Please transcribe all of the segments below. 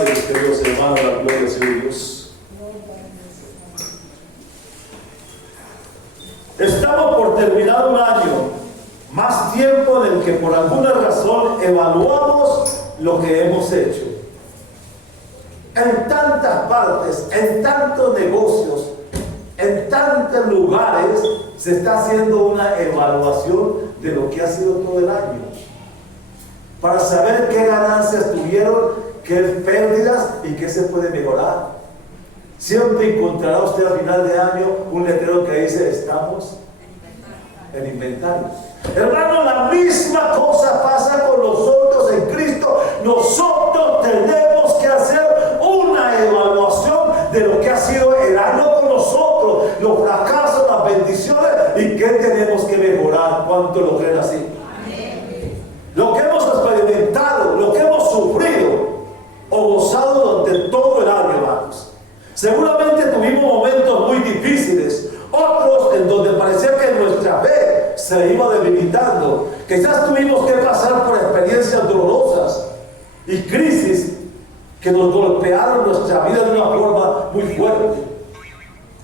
Padre, mis queridos hermanos, la gloria sea de Dios. Estamos por terminar un año, más tiempo en el que por alguna razón evaluamos lo que hemos hecho. En tantas partes, en tantos negocios, en tantos lugares se está haciendo una evaluación de lo que ha sido todo el año, para saber qué ganancias tuvieron, qué pérdidas y qué se puede mejorar. Siempre encontrará usted al final de año un letrero que dice: estamos en inventario. Hermano, la misma cosa pasa con nosotros en Cristo. Nosotros tenemos que hacer una evaluación de lo que ha sido el año con nosotros, los fracasos, las bendiciones, y qué tenemos que mejorar. ¿Cuánto lo creen así? Lo que hemos experimentado, lo que hemos sufrido o gozado durante todo el año, hermanos. Seguramente tuvimos momentos muy difíciles, otros en donde parecía que nuestra fe se iba debilitando. Quizás tuvimos que pasar por experiencias dolorosas y crisis que nos golpearon nuestra vida de una forma muy fuerte.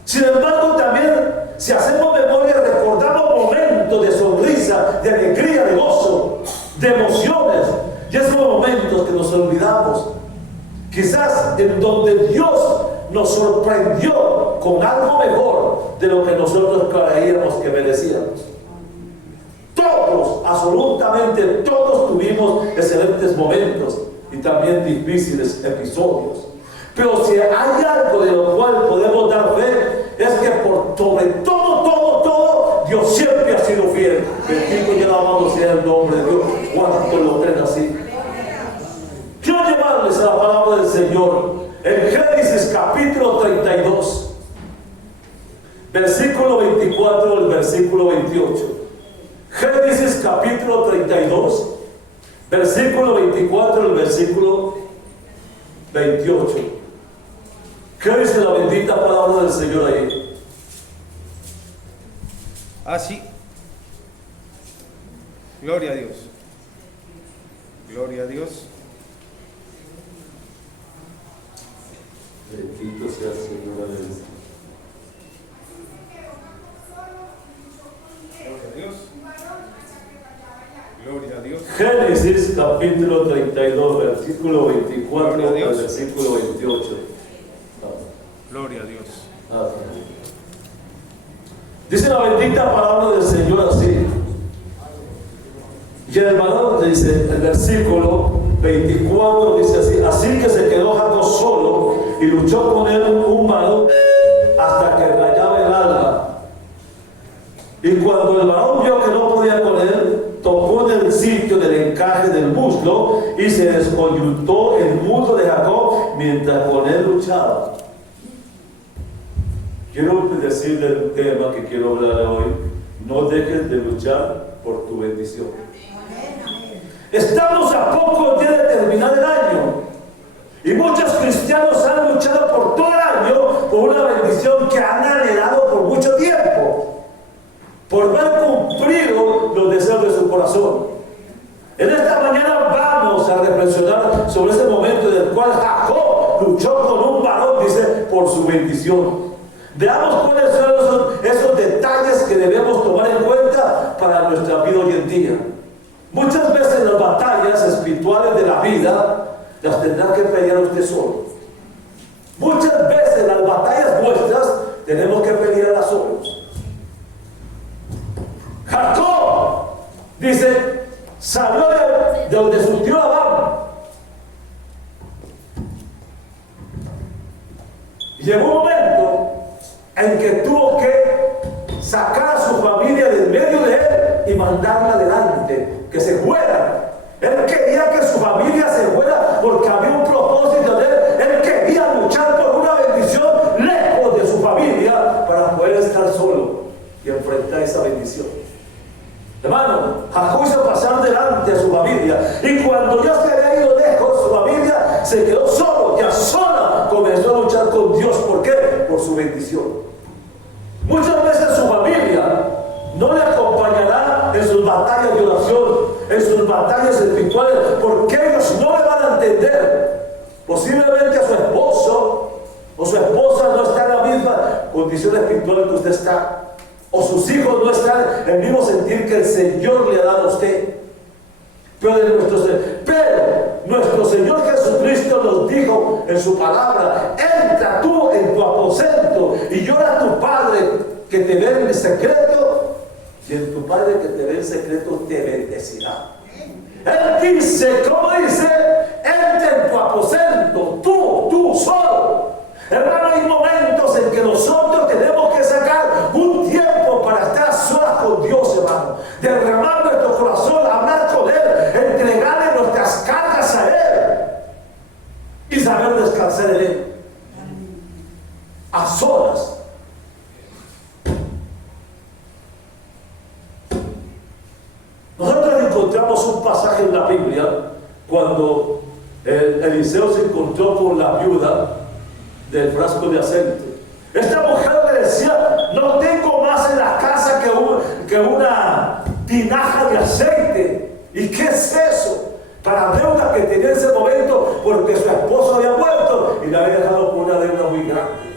Sin embargo, también, si hacemos memoria, recordamos momentos de sonrisa, de alegría, de gozo, de emociones, y esos momentos que nos olvidamos, quizás en donde Dios nos sorprendió con algo mejor de lo que nosotros creíamos que merecíamos. Todos, absolutamente todos, tuvimos excelentes momentos y también difíciles episodios. Pero si hay algo de lo cual podemos dar fe, es que por sobre todo, Dios siempre ha sido fiel. Bendito y alabado sea el nombre de Dios. ¿Cuánto lo creen así? Quiero llevarles a la palabra del Señor en Génesis capítulo 32, versículo 24 al versículo 28. Génesis capítulo 32, versículo 24 al versículo 28. ¿Qué dice la bendita palabra del Señor ahí? Así. Gloria a Dios. Gloria a Dios. Bendito sea el Señor. Gloria a Dios. Gloria a Dios. Génesis capítulo 32, versículo 24 Gloria a al Dios. versículo 28. Gloria a Dios. Dice la bendita palabra del Señor así. Y el varón, dice el versículo 24, dice así: así que se quedó Jacob solo y luchó con él un varón hasta que rayaba el alba. Y cuando el varón vio que no podía con él, tocó en el sitio del encaje del muslo y se descoyuntó el muslo de Jacob mientras con él luchaba. Quiero decirle el tema que quiero hablar hoy: no dejes de luchar por tu bendición. Estamos a pocos días de terminar el año y muchos cristianos han luchado por todo el año por una bendición que han anhelado por mucho tiempo, por ver cumplido los deseos de su corazón. En esta mañana vamos a reflexionar sobre ese momento en el cual Jacob luchó con un varón, dice, por su bendición. Veamos cuáles son esos detalles que debemos tomar en cuenta para nuestra vida hoy en día. Muchas veces las batallas espirituales de la vida las tendrá que pelear usted solo. Muchas veces las batallas nuestras tenemos que pelearlas solos. Jacob, dice, salió de donde su tío Labán. Llegó un momento en que tuvo que sacar a su familia del medio de él y mandarla adelante, que se fuera. Él quería que su familia se fuera porque había un propósito de él. Él quería luchar por una bendición lejos de su familia para poder estar solo y enfrentar esa bendición. Hermano, Jacob hizo pasar delante a su familia, y cuando ya se había ido lejos, su familia se quedó solo y a sola comenzó a luchar con Dios. ¿Por qué? Por su bendición. Muchas veces su familia no le acompañará en sus batallas de oración, en sus batallas espirituales, porque ellos no le van a entender. Posiblemente a su esposo o su esposa no está en la misma condición espiritual que usted está. O sus hijos no están en el mismo sentir que el Señor le ha dado a usted. Pero nuestro Señor Jesucristo nos dijo en su palabra: entra tú en tu aposento y llora a tu Padre que te ve en el secreto, y en tu Padre que te ve en secreto te bendecirá. Él dice, ¿cómo dice? Entra en tu aposento, tú solo. Hermano, hay momentos en que nosotros tenemos que sacar un tiempo para estar solas con Dios, hermano. Derramar nuestro corazón, hablar con Él, entregarle nuestras cargas a Él y saber descansar en Él. A solas. Nosotros encontramos un pasaje en la Biblia cuando Eliseo se encontró con la viuda del frasco de aceite. Esta mujer le decía: no tengo más en la casa que una tinaja de aceite. ¿Y qué es eso? Para deuda que tenía en ese momento, porque su esposo había muerto y le había dejado con una deuda muy grande.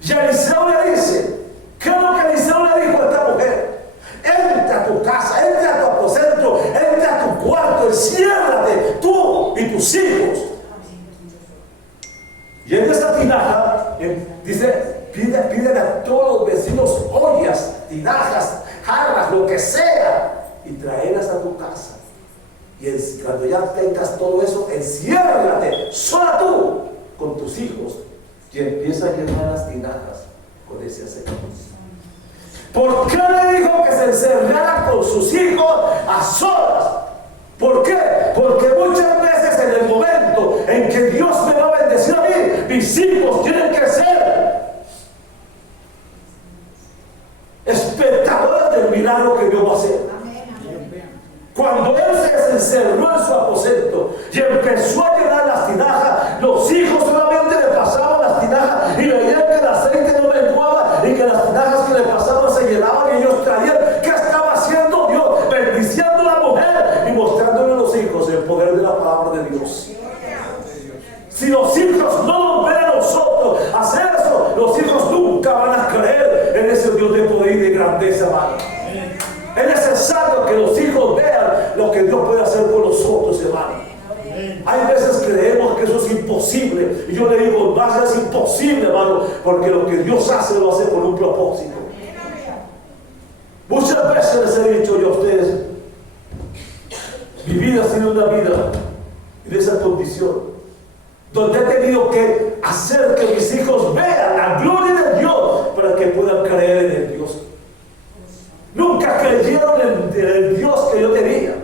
Y Eliseo le dice, ¿qué es lo que Eliseo le dijo a esta mujer? Entra a tu casa, entra a tu aposento, entra a tu cuarto, enciérrate tú y tus hijos. Y en esa tinaja, dice, pídele a todos los vecinos ollas, tinajas, jarras, lo que sea, y traerlas a tu casa. Y cuando ya tengas todo eso, enciérrate, sola tú, con tus hijos, y empieza a llenar las tinajas con ese aceite. ¿Por qué le dijo que se encerrara con sus hijos a solas? ¿Por qué? Porque muchas veces en el momento en que Dios me va a bendecir a mí, mis hijos tienen que ser espectadores del milagro que Dios va a hacer. Cuando él se encerró en su aposento y empezó a llenar las tinajas, los hijos solamente le pasaban las tinajas y veían que el aceite no menguaba y que las tinajas que le pasaban se llenaban, y ellos traían. ¿Qué estaba haciendo Dios? Bendiciendo a la mujer y mostrándole a los hijos el poder de la palabra de Dios. Si los hijos no nos ven a nosotros hacer eso, los hijos nunca van a creer en ese Dios de poder y de grandeza, hermano. Es necesario que los hijos vean lo que Dios puede hacer con nosotros, hermano. Hay veces creemos que eso es imposible, y yo le digo, más es imposible, hermano, porque lo que Dios hace lo hace con un propósito. Muchas veces les he dicho yo a ustedes, mi vida ha sido una vida en esa condición, donde he tenido que hacer que mis hijos vean la gloria de Dios para que puedan creer en el Dios. Nunca creyeron en el Dios que yo tenía.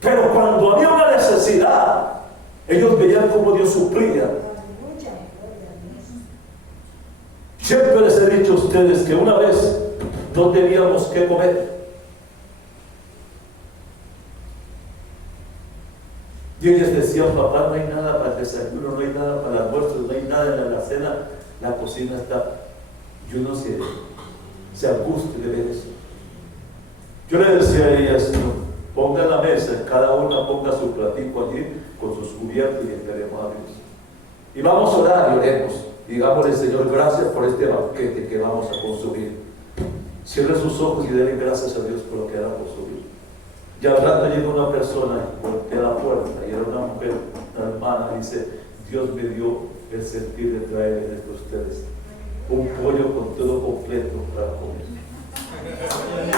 Pero cuando había una necesidad, ellos veían cómo Dios suplía. Siempre les he dicho a ustedes que una vez no teníamos que comer. Y ellos decían: papá, no hay nada para el desayuno, no hay nada para el almuerzo, no hay nada en la cena, la cocina está. Yo no sé, se angustia de ver eso. Yo le decía a ellas: ponga la mesa, cada una ponga su platico allí con sus cubiertos y esperemos a Dios. Y vamos a orar y oremos. Digámosle: Señor, gracias por este banquete que vamos a consumir. Cierre sus ojos y denle gracias a Dios por lo que van a consumir. Y al rato llega una persona y a la puerta, y era una mujer, una hermana, y dice: Dios me dio el sentir de traer esto a ustedes. Un pollo con todo completo para comer.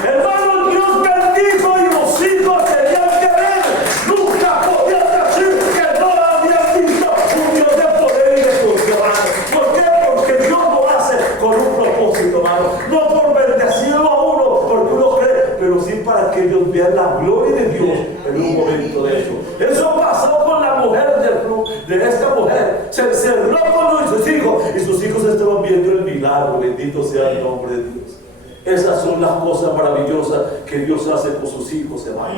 Hermano, Dios bendijo, y los hijos tenían que ver. Nunca podían decir que no habían visto un Dios de poder y de función. ¿Por qué? Porque Dios lo hace con un propósito, hermano. No por bendecirlo a uno, porque uno cree, pero sí para que ellos vean la gloria de Dios en un momento de eso. Eso pasó con la mujer de esta mujer. Se encerró con sus hijos y sus hijos estaban viendo el milagro. Bendito sea el nombre de Dios. Esas son las cosas maravillosas que Dios hace con sus hijos, hermano.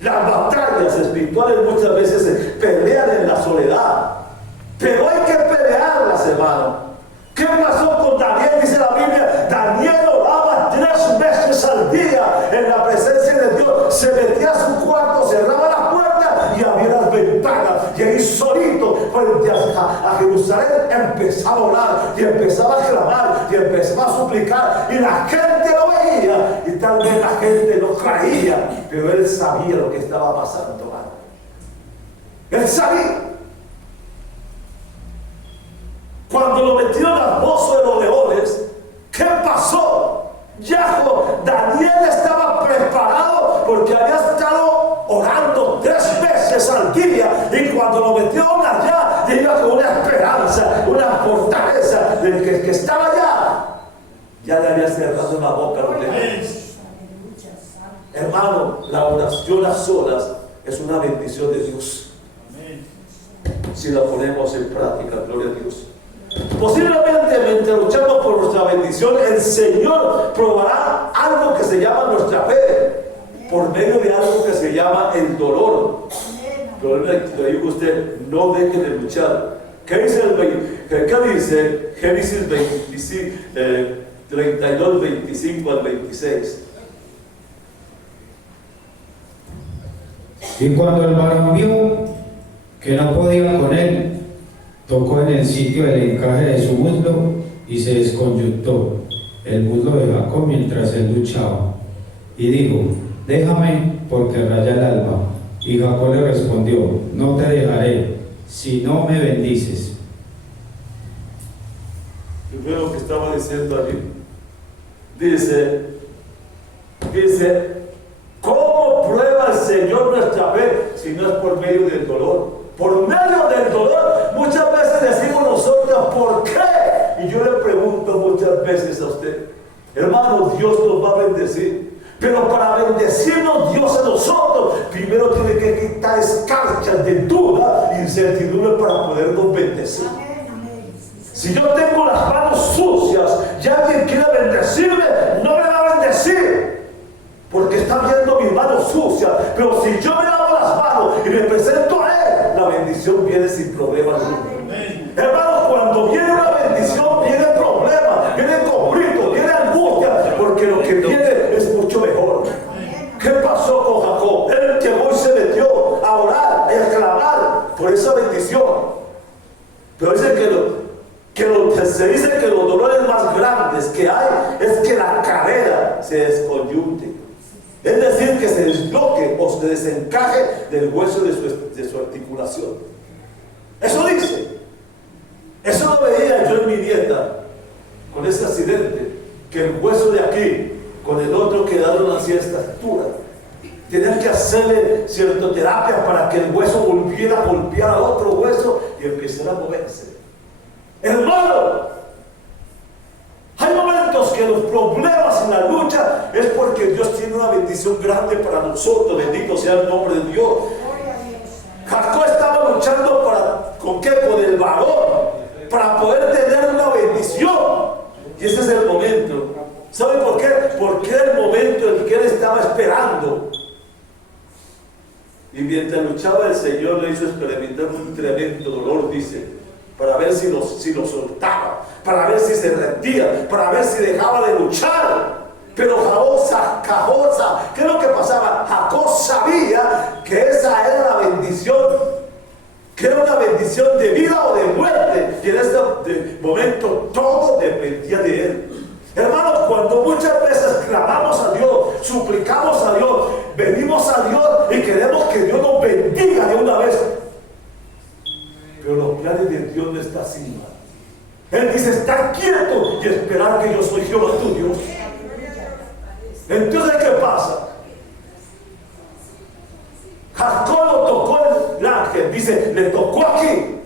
Las batallas espirituales muchas veces se pelean en la soledad, pero hay que pelearlas, hermano. ¿Qué pasó con Daniel? Dice la Biblia: Daniel oraba 3 veces al día en la presencia de Dios. Se metía a su cuarto, cerraba frente a Jerusalén, empezaba a orar y empezaba a clamar y empezaba a suplicar, y la gente lo veía, y tal vez la gente no creía, pero él sabía lo que estaba pasando, hermano. Él sabía. Cuando lo metieron al pozo de los leones, ¿qué pasó? Daniel estaba preparado porque había estado orando 3 veces al día, y cuando lo metieron allá, iba con una esperanza, una fortaleza del que estaba allá. Ya le había cerrado la boca a los leones. Hermano, la oración a solas es una bendición de Dios. Si la ponemos en práctica, gloria a Dios. Posiblemente mientras luchamos por nuestra bendición, el Señor probará algo que se llama nuestra fe, por medio de algo que se llama el dolor. Pero le digo a usted, no deje de luchar. ¿Qué dice Génesis 32, 25 al 26? Y cuando el varón vio que no podía con él, tocó en el sitio del encaje de su muslo y se desconyuntó el muslo de Jacob mientras él luchaba. Y dijo: déjame, porque raya el alba. Y Jacob le respondió: no te dejaré, si no me bendices. Y veo lo que estaba diciendo allí. Dice, ¿cómo prueba el Señor nuestra fe si no es por medio del dolor? Por medio del dolor. Muchas veces decimos nosotros, ¿por qué? Y yo le pregunto muchas veces a usted, hermano, Dios nos va a bendecir, pero para bendecirnos Dios a nosotros, primero tiene que quitar escarchas de duda e incertidumbre para podernos bendecir. Si yo tengo las manos sucias y alguien quiere bendecirme, no me va a bendecir, porque está viendo mis manos sucias. Pero si yo me lavo las manos y me presento a Él, la bendición viene sin problema alguno. Hermanos, cuando viene una bendición, viene problema, viene conflicto, viene angustia, porque lo que viene es mucho mejor. ¿Qué pasó con Jacob? Él llegó y se metió a orar y a clamar por esa bendición. Pero dice se dice que los dolores más grandes que hay es que la cadera se desconyunte. Es decir, que se desbloque o se desencaje del hueso de su articulación. Eso dice. Eso lo veía yo en mi nieta con ese accidente, que el hueso de aquí con el otro quedaron a cierta altura. Tenían que hacerle cierta terapia para que el hueso volviera a golpear al otro hueso y empezara a moverse. Hermano, hay momentos que los problemas en la lucha es porque Dios tiene una bendición grande para nosotros. Bendito sea el nombre de Dios. Jacob estaba luchando ¿con qué? Con el varón, para poder tener una bendición. Y ese es el momento. ¿Sabe por qué? Porque era el momento en que él estaba esperando. Y mientras luchaba, el Señor le hizo experimentar un tremendo dolor, dice, para ver si lo soltaba, para ver si se rendía, para ver si dejaba de luchar. Pero Jacob, ¿qué es lo que pasaba? Jacob sabía que esa era la bendición, que era una bendición de vida o de muerte, y en este momento todo dependía de él. Hermanos, cuando muchas veces clamamos a Dios, suplicamos a Dios, venimos a Dios y queremos que Dios nos bendiga de una vez, pero los planes de Dios no están así. Él dice: estar quieto y esperar que yo soy Jehová tu Dios. Entonces, ¿qué pasa? Jacob lo tocó el ángel, dice, le tocó aquí.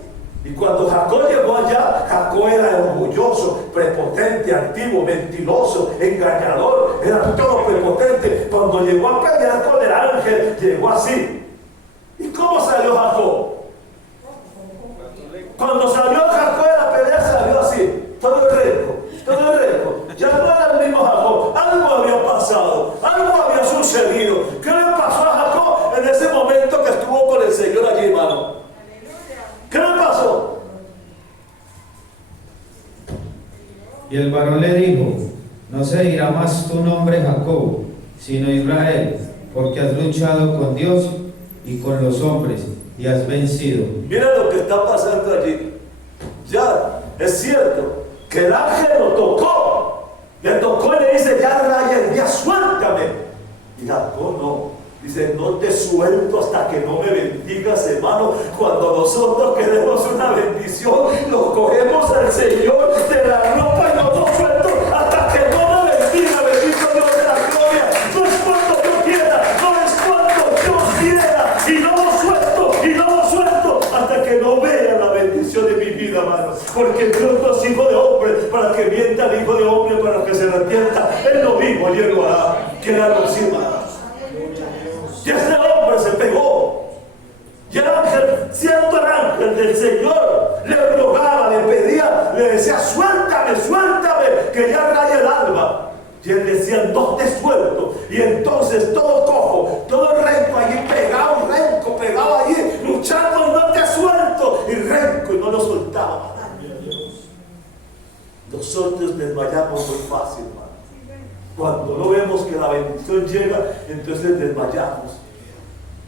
Y cuando Jacob llegó allá, Jacob era orgulloso, prepotente, altivo, mentiroso, engañador, era todo prepotente. Cuando llegó a pelear con el ángel, llegó así. ¿Y cómo salió Jacob? Cuando salió Jacob de la pelea, salió así, todo recto. Ya no era el mismo Jacob, algo había pasado, algo había sucedido. ¿Qué le pasó a Jacob en ese momento que estuvo con el Señor allí, hermano? ¿Qué le pasó? Y el varón le dijo: no se dirá más tu nombre Jacob, sino Israel, porque has luchado con Dios y con los hombres, y has vencido. Mira lo que está pasando allí. Ya, es cierto que el ángel lo tocó. Le tocó y le dice, ya Raya, ya suéltame. Y Jacob no. Dice, no te suelto hasta que no me bendigas, hermano. Cuando nosotros queremos una bendición, nos cogemos al Señor de la ropa y no nos suelto hasta que no me bendiga. Bendito Dios de la gloria. No es cuando yo quiera, no es cuando Dios quiera. Y no lo suelto, y no lo suelto hasta que no vea la bendición de mi vida, hermano. Porque Dios no es hijo de hombre para que mienta el hijo de hombre para que se arrepienta. Él lo mismo llegó a quedar encima. Y este hombre se pegó. Y el ángel, siendo el ángel del Señor, le rogaba, le pedía, le decía, suéltame, suéltame, que ya raya el alba. Y él decía, no te suelto. Y entonces todo cojo, todo renco allí pegado, renco pegado allí, luchando, no te suelto. Y renco y no lo soltaba. Nosotros desmayamos muy fácil, hermano. Cuando no vemos que la bendición llega, entonces desmayamos.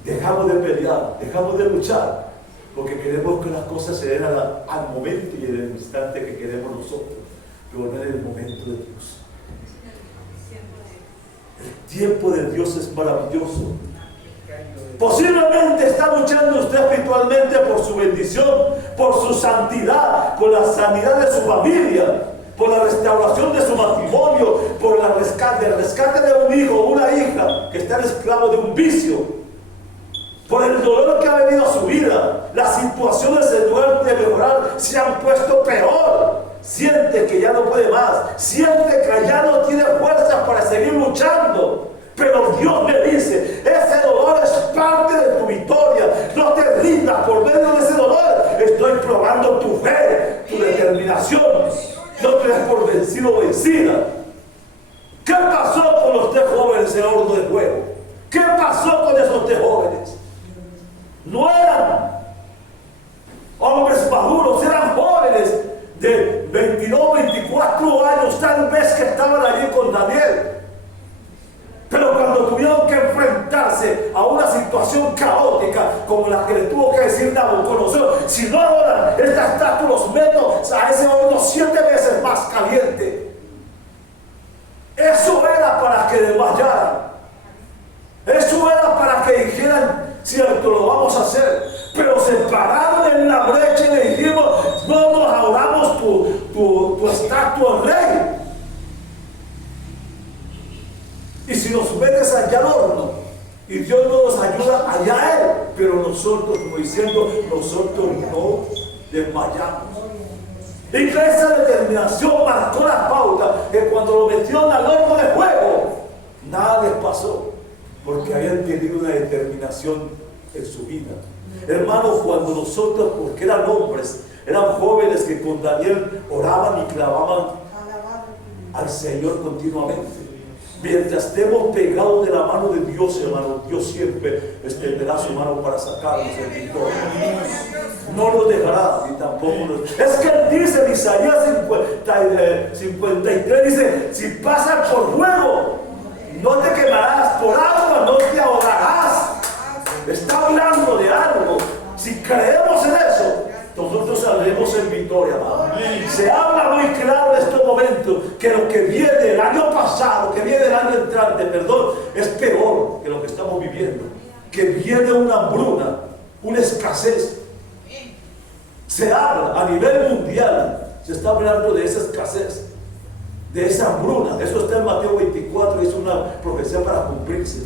Dejamos de pelear, dejamos de luchar, porque queremos que las cosas se den al momento y en el instante que queremos nosotros, pero no en el momento de Dios. El tiempo de Dios es maravilloso. Posiblemente está luchando usted espiritualmente por su bendición, por su santidad, por la sanidad de su familia, por la restauración de su matrimonio, por el rescate de un hijo o una hija que está esclavo de un vicio, por el dolor que ha venido a su vida. Las situaciones en lugar de mejorar se han puesto peor. Siente que ya no puede más, siente que ya no tiene fuerzas para seguir luchando. Pero Dios me dice, ese dolor es parte de tu victoria. No te rindas por medio de ese dolor. Estoy probando tu fe, tu determinación. No te des por vencido o vencida. ¿Qué pasó con los 3 jóvenes en el horno de fuego? ¿Qué pasó con esos 3 jóvenes? No eran hombres maduros, eran jóvenes de 22, 24 años, tal vez, que estaban allí con Daniel. Pero cuando tuvieron que enfrentarse a una situación caótica como la que le tuvo que decir Nabucodonosor, si no ahora esta estatua los meto a ese horno 7 veces más caliente. Eso era para que desmayaran. Eso era para que dijeran, cierto, lo vamos a hacer. Pero se pararon en la brecha y le dijimos, no nos adoramos tu estatua, rey. Y si nos metes allá al horno y Dios no nos ayuda, allá Él. Pero nosotros, como diciendo, nosotros no desmayamos. Y que esa determinación marcó la pauta, que cuando lo metieron al horno de fuego, nada les pasó, porque habían tenido una determinación en su vida. Hermanos, cuando nosotros, porque eran hombres, eran jóvenes que con Daniel oraban y clamaban al Señor continuamente. Mientras estemos pegados de la mano de Dios, hermano, Dios siempre extenderá su mano para sacarnos en victoria. No nos dejará, ni tampoco nos... Es que Él dice en Isaías 53, dice, si pasas por fuego, no te quemarás, por agua no te ahogarás. Está hablando de algo. Si creemos en eso, nosotros saldremos en victoria, hermano. Se habla muy claro en estos momentos que lo que viene el año pasado, que viene el año entrante, perdón, es peor que lo que estamos viviendo. Que viene una hambruna, una escasez. Se habla a nivel mundial, se está hablando de esa escasez, de esa hambruna. Eso está en Mateo 24, es una profecía para cumplirse.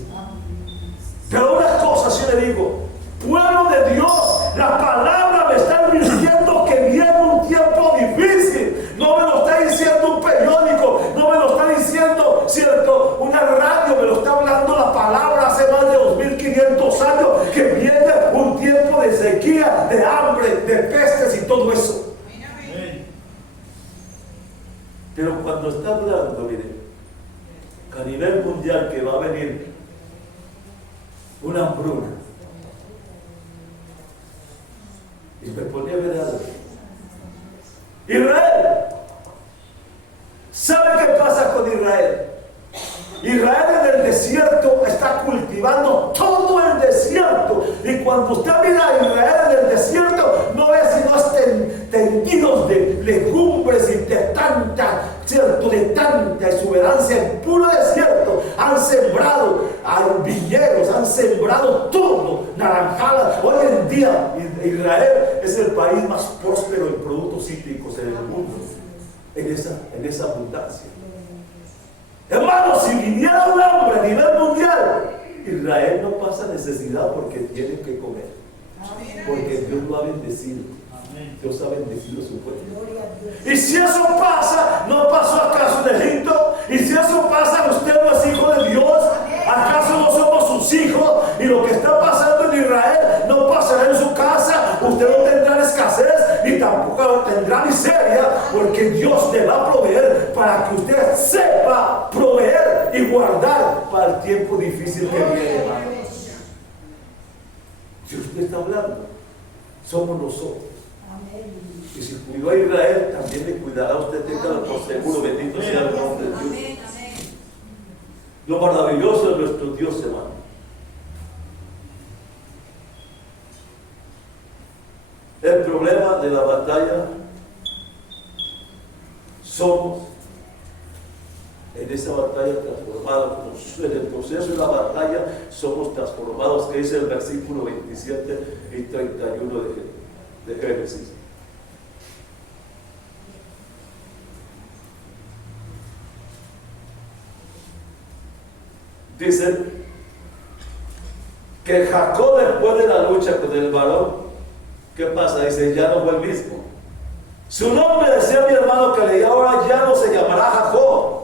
Pero una cosa sí le digo, pueblo de Dios, la palabra me está diciendo que viene un tiempo difícil. No me lo está diciendo un periódico, no me lo está diciendo, cierto, una radio, me lo está hablando la palabra hace más de 2500 años, que viene un tiempo de sequía, de hambre, de pestes y todo eso. Pero cuando está hablando, mire, que a nivel mundial que va a venir una hambruna, y me ponía a ver algo. Israel, ¿sabe qué pasa con Israel? Israel en el desierto está cultivando todo el desierto, y cuando usted mira a Israel en el desierto, no ve sino tendidos de legumbres y de tanta, ¿cierto?, de tanta exuberancia en puro desierto. Han sembrado viñedos, han sembrado todo, naranjadas. Hoy en día Israel es el país más próspero en productos cítricos en el mundo, en esa abundancia. Hermanos, si viniera un hambre a nivel mundial, Israel no pasa necesidad porque tiene que comer, porque Dios lo ha bendecido. Dios ha bendecido su pueblo. Y si eso pasa, ¿no pasó acaso en Egipto? Y si eso pasa, usted no es hijo de Dios. ¿Acaso no somos sus hijos? Y lo que está pasando en Israel no pasará en su casa. Usted no tendrá escasez ni tampoco tendrá miseria, porque Dios le va a proveer para que usted sepa proveer y guardar para el tiempo difícil que viene, hermanos. Si usted está hablando, somos nosotros. Y si cuidó a Israel, también le cuidará a usted, téngalo por seguro. Bendito sea el nombre de Dios. Lo maravilloso de nuestro Dios, hermano. El problema de la batalla somos en esa batalla transformados. En el proceso de la batalla somos transformados, que dice el versículo 27 y 31 de Génesis. Dice que Jacob, después de la lucha con el varón, ¿qué pasa? Dice, ya no fue el mismo. Su nombre, decía mi hermano que leía ahora, ya no se llamará Jacob,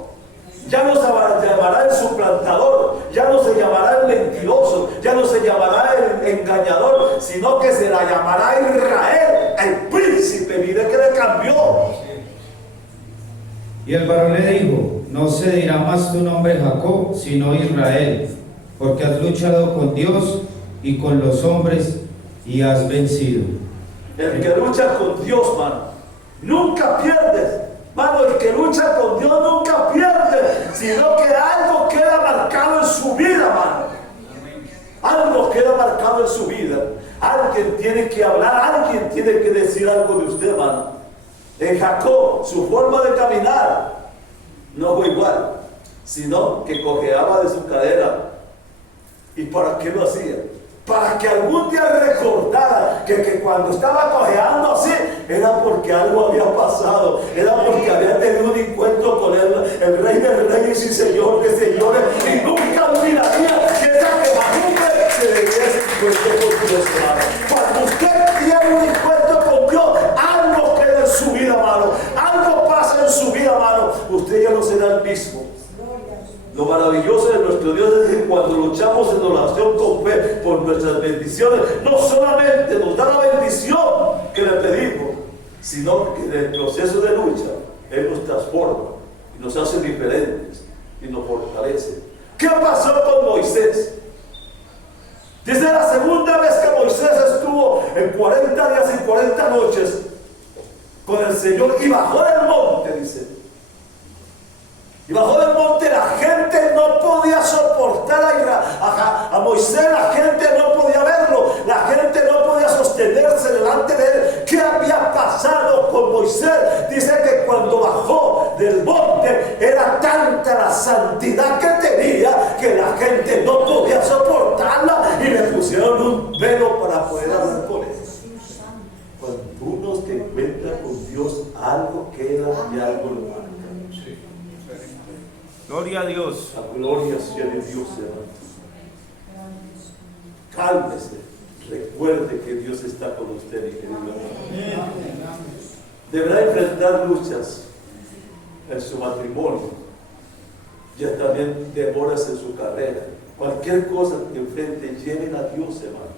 ya no se llamará el suplantador, ya no se llamará el mentiroso, ya no se llamará el engañador, sino que se la llamará Israel, el príncipe. Mire que le cambió. Y el varón le dijo: no se dirá más tu nombre Jacob, sino Israel, porque has luchado con Dios y con los hombres y has vencido. El que lucha con Dios, mano, nunca pierdes. Mano, el que lucha con Dios nunca pierde, sino que algo queda marcado en su vida, mano. Algo queda marcado en su vida. Alguien tiene que hablar, alguien tiene que decir algo de usted, mano. En Jacob, su forma de caminar no fue igual, sino que cojeaba de su cadera. ¿Y para qué lo hacía? Para que algún día recordara que cuando estaba cojeando así, era porque algo había pasado, era porque había tenido un encuentro con el Rey de Reyes y Señor de Señores, y nunca olvidaría que esa quemadumbre se debía a ese encuentro con Dios, hermano. Cuando usted tiene un encuentro con Dios, algo queda en su vida, hermano, algo pasa en su vida, hermano, usted ya no será el mismo. Lo maravilloso de nuestro Dios es que cuando luchamos en oración con fe por nuestras bendiciones, no solamente nos da la bendición que le pedimos, sino que en el proceso de lucha Él nos transforma y nos hace diferentes y nos fortalece. ¿Qué pasó con Moisés? Dice la segunda vez que Moisés estuvo en 40 días y 40 noches con el Señor y bajó del monte, dice. Y bajó del monte, la gente no podía soportar a Moisés, la gente no podía verlo, la gente no podía sostenerse delante de él. ¿Qué había pasado con Moisés? Dice que cuando bajó del monte era tanta la santidad que tenía que la gente no podía soportarla y le pusieron un velo para poder hablar con él. Cuando uno se encuentra con Dios, algo queda y algo lo marca. Gloria a Dios. La gloria sea de Dios, hermano. Cálmese. Recuerde que Dios está con usted, mi querido hermano. Deberá enfrentar luchas en su matrimonio. Ya también demoras en su carrera. Cualquier cosa que enfrente, lleven a Dios, hermano.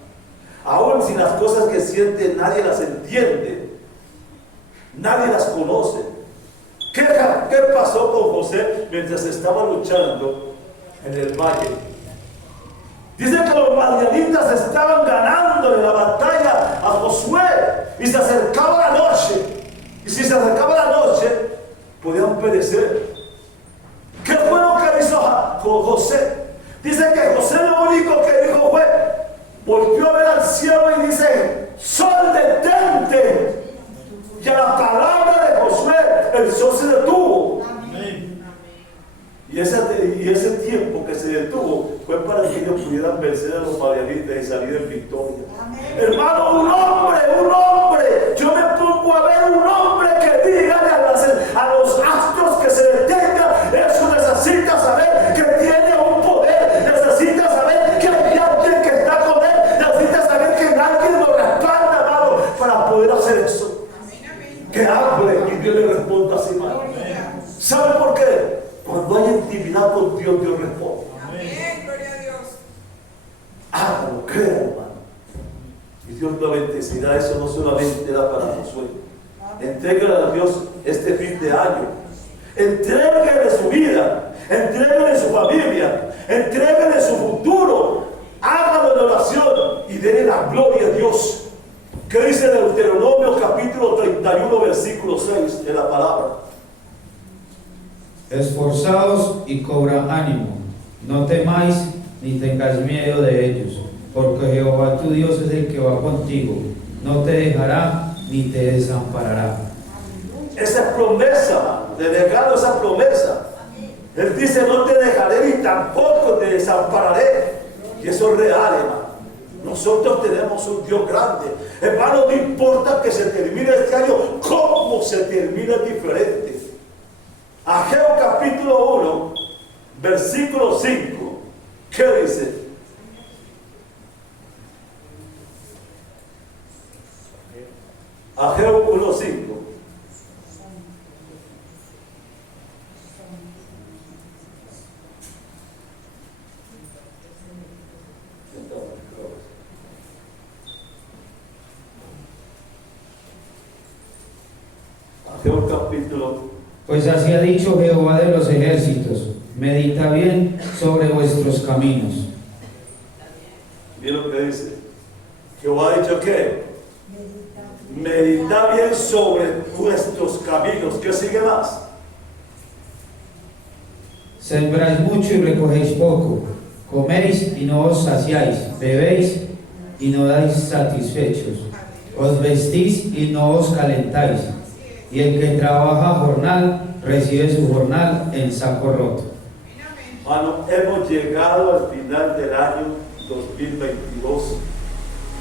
Aún si las cosas que siente nadie las entiende, nadie las conoce. ¿Qué pasó con José mientras estaba luchando en el valle? Dice que los madianitas estaban ganándole la batalla a Josué y se acercaba la noche. Y si se acercaba la noche, podían perecer. ¿Qué fue lo que hizo con José? Dice que José lo único que dijo fue, volvió a ver al al cielo y dice: sol, detente. Y a la palabra de Josué, el sol se detuvo. Y ese tiempo que se detuvo fue para que ellos pudieran vencer a los madianitas y salir en victoria. Hermano, un hombre, yo me pongo a ver un hombre que diga a los astros que se detengan. Eso necesita saber que tiene un poder, necesita saber que hay alguien que está con él, necesita saber que alguien lo respalda, hermano, para poder hacer eso. Que hable y Dios le responda así, hermano. ¿Sabe por qué? Cuando hay intimidad con Dios, Dios responde. Amén, gloria a Dios. Hágalo, créalo, hermano. Y Dios lo bendecirá. Eso no solamente era para Josué. Entrégale a Dios este fin de año. Entrégale su vida. Entrégale su familia. Entrégale su futuro. Hágalo en oración y denle la gloria a Dios. ¿Qué dice Deuteronomio capítulo 31, versículo 6 de la palabra? Esforzaos y cobra ánimo, no temáis ni tengáis miedo de ellos, porque Jehová tu Dios es el que va contigo, no te dejará ni te desamparará. Esa es promesa, de regalo esa promesa. Él dice: no te dejaré ni tampoco te desampararé. Y eso es real, hermano. Nosotros tenemos un Dios grande. Hermano, no importa que se termine este año, cómo se termine es diferente. Ageo capítulo 1, versículo 5. ¿Qué dice? Ageo 1, 5. Ageo capítulo. Pues así ha dicho Jehová de los ejércitos, medita bien sobre vuestros caminos. Mira lo que dice. Jehová ha dicho que medita bien sobre vuestros caminos. ¿Qué sigue más? Sembráis mucho y recogéis poco, coméis y no os saciáis, bebéis y no dais satisfechos, os vestís y no os calentáis, y el que trabaja jornal recibe su jornal en saco roto. Hermano, hemos llegado al final del año 2022.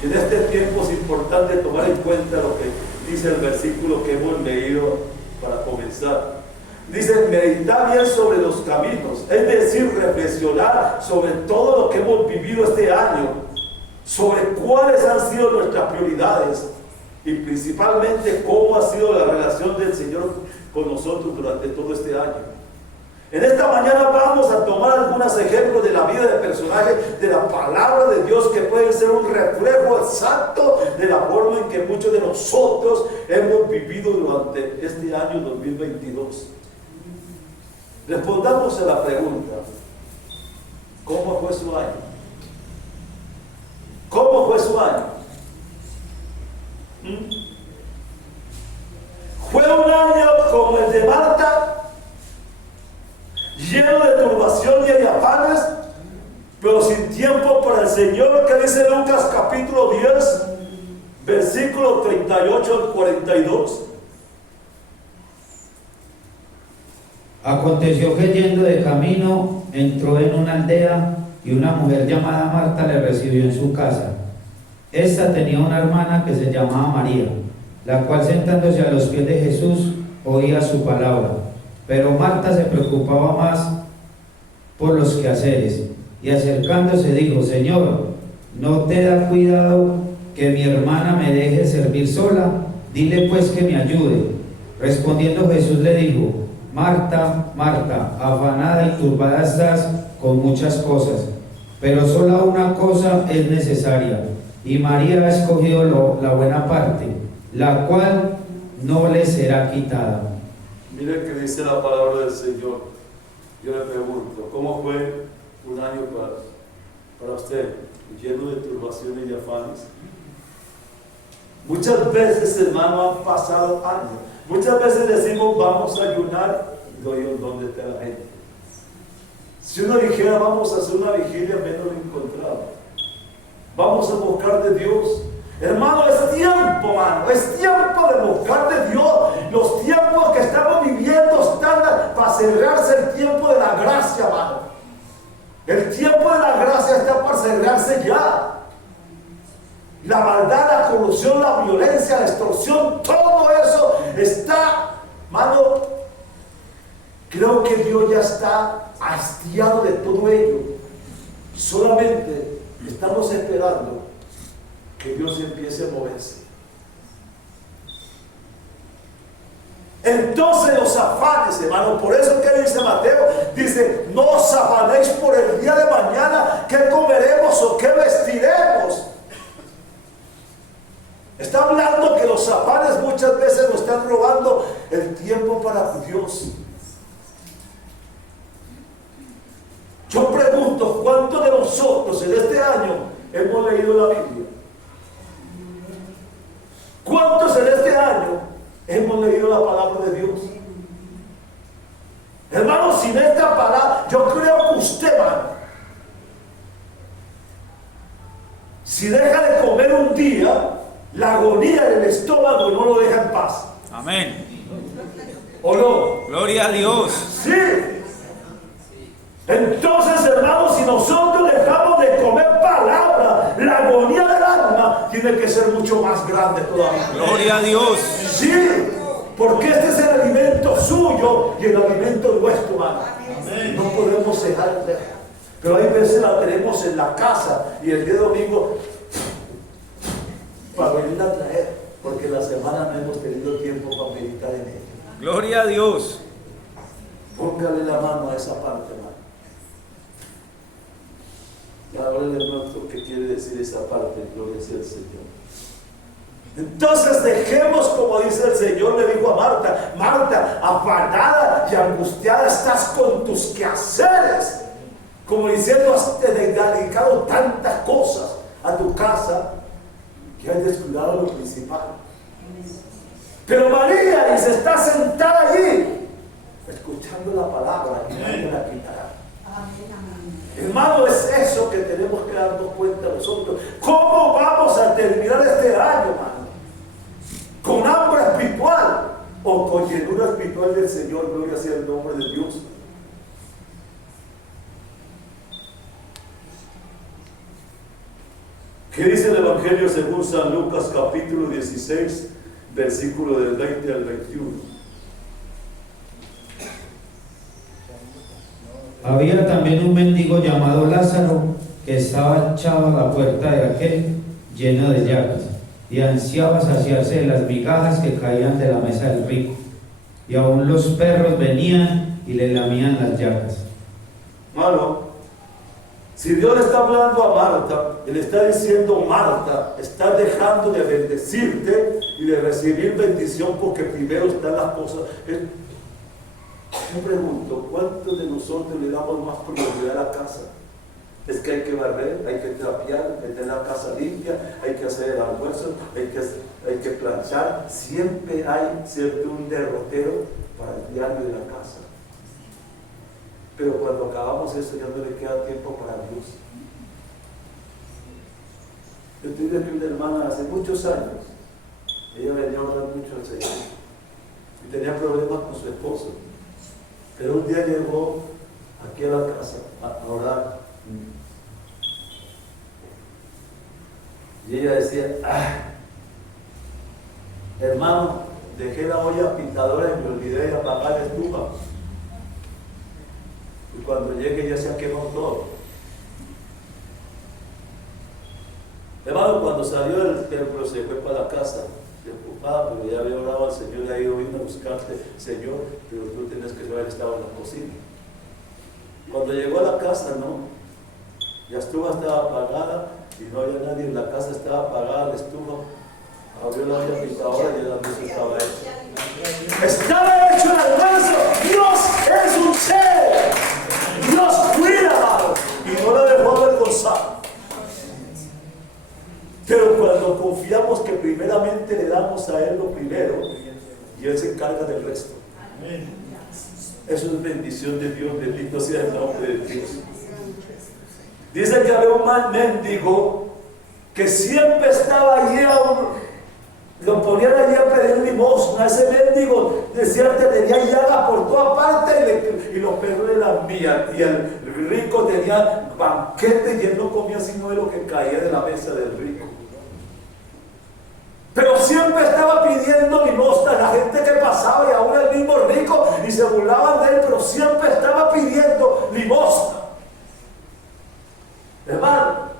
Y en este tiempo es importante tomar en cuenta lo que dice el versículo que hemos leído para comenzar. Dice: meditar bien sobre los caminos, es decir, reflexionar sobre todo lo que hemos vivido este año, sobre cuáles han sido nuestras prioridades y principalmente cómo ha sido la relación del Señor con nosotros durante todo este año. En esta mañana vamos a tomar algunos ejemplos de la vida de personajes de la palabra de Dios que pueden ser un reflejo exacto de la forma en que muchos de nosotros hemos vivido durante este año 2022. Respondamos a la pregunta: ¿cómo fue su año? ¿Cómo fue su año? ¿Fue un año como el de Marta, lleno de turbación y de afanes, pero sin tiempo para el Señor? Que dice Lucas capítulo 10, versículo 38 al 42. Aconteció que yendo de camino entró en una aldea y una mujer llamada Marta le recibió en su casa. Esta tenía una hermana que se llamaba María, la cual sentándose a los pies de Jesús oía su palabra. Pero Marta se preocupaba más por los quehaceres y acercándose dijo: Señor, ¿no te da cuidado que mi hermana me deje servir sola? Dile pues que me ayude. Respondiendo Jesús le dijo: Marta, Marta, afanada y turbada estás con muchas cosas, pero sola una cosa es necesaria, y María ha escogido la buena parte, la cual no le será quitada. Mire que dice la palabra del Señor. Yo le pregunto: ¿cómo fue un año para usted, lleno de turbaciones y afanes? Muchas veces, hermano, han pasado años. Muchas veces decimos: vamos a ayunar. Digo, ¿dónde está la gente? Si uno dijera: vamos a hacer una vigilia, menos lo encontraba. Vamos a buscar de Dios. Hermano, es tiempo, hermano. Es tiempo de buscar de Dios. Los tiempos que estamos viviendo están para cerrarse el tiempo de la gracia, hermano. El tiempo de la gracia está para cerrarse ya. La maldad, la corrupción, la violencia, la extorsión, todo eso está, hermano. Creo que Dios ya está hastiado de todo ello. Solamente estamos esperando que Dios empiece a moverse. Entonces los afanes, hermano, por eso que dice Mateo, dice, no os afanéis por el día de mañana, qué comeremos o qué vestiremos. Está hablando que los afanes muchas veces nos están robando el tiempo para Dios. Yo pregunto, ¿cuántos de nosotros en este año hemos leído la Biblia? ¿Cuántos en este año hemos leído la palabra de Dios? Hermano, sin esta palabra, yo creo que usted, hermano, si deja de comer un día, la agonía del estómago no lo deja en paz. Amén. ¿O no? Gloria a Dios. Sí. Entonces, hermanos, si nosotros dejamos de comer palabra, la agonía del alma tiene que ser mucho más grande todavía. Gloria a Dios. Sí, porque este es el alimento suyo y el alimento nuestro, hermano. No podemos dejar de. Pero hay veces la tenemos en la casa y el día de domingo para venir a traer, porque la semana no hemos tenido tiempo para meditar en ella. Gloria a Dios. Póngale la mano a esa parte, hermano. Y ahora le muestro qué quiere decir esa parte. Gloria sea el Señor. Entonces dejemos, como dice el Señor, le dijo a Marta, Marta, afanada y angustiada estás con tus quehaceres, como diciendo, has dedicado tantas cosas a tu casa que has descuidado lo principal. Pero María dice, está sentada allí escuchando la palabra y nadie la quitará. Hermano, es eso que tenemos que darnos cuenta nosotros. ¿Cómo vamos a terminar este año, hermano? ¿Con hambre espiritual o con llenura espiritual del Señor? Gloria sea el nombre de Dios. ¿Qué dice el Evangelio según San Lucas capítulo 16, versículo del 20 al 21? Había también un mendigo llamado Lázaro que estaba echado a la puerta de aquel, lleno de llagas, y ansiaba saciarse de las migajas que caían de la mesa del rico. Y aún los perros venían y le lamían las llagas. Hermano, si Dios le está hablando a Marta, y le está diciendo, Marta, estás dejando de bendecirte y de recibir bendición porque primero están las cosas. Yo pregunto, ¿cuántos de nosotros le damos más prioridad a la casa? Es que hay que barrer, hay que trapear, hay que tener la casa limpia, hay que hacer el almuerzo, hay que planchar. Siempre hay, ¿cierto?, un derrotero para el diario de la casa. Pero cuando acabamos eso ya no le queda tiempo para Dios. Yo tuve que una hermana hace muchos años, ella venía a orar mucho al Señor y tenía problemas con su esposo. Pero un día llegó aquí a la casa a orar y ella decía, hermano, dejé la olla pintadora y me olvidé de apagar la estufa. Y cuando llegue ya se ha quemado todo. Hermano, cuando salió del templo se fue para la casa. Preocupada, pero ya había orado al Señor, le ha ido vino a buscarte, Señor, pero tú tienes que saber, estaba en la cocina. Cuando llegó a la casa, no, la estufa estaba apagada y no había nadie en la casa, estaba apagada la estufa. Abrió la olla pintadora y el almuerzo estaba hecho. Estaba hecho el almuerzo. Dios es un ser. Dios cuida y no la dejó avergonzar. Pero cuando confiamos que primeramente le damos a Él lo primero y Él se encarga del resto. Eso es bendición de Dios, bendito sea el nombre de Dios. Dice que había un mal mendigo que siempre estaba allí, lo ponían allí a pedir limosna. Ese mendigo decía que tenía llagas por toda parte y los perros le lambían. Y el rico tenía banquete y él no comía sino de lo que caía de la mesa del rico. Pero siempre estaba pidiendo limosna. La gente que pasaba y aún el mismo rico y se burlaban de él, pero siempre estaba pidiendo limosna. Hermano,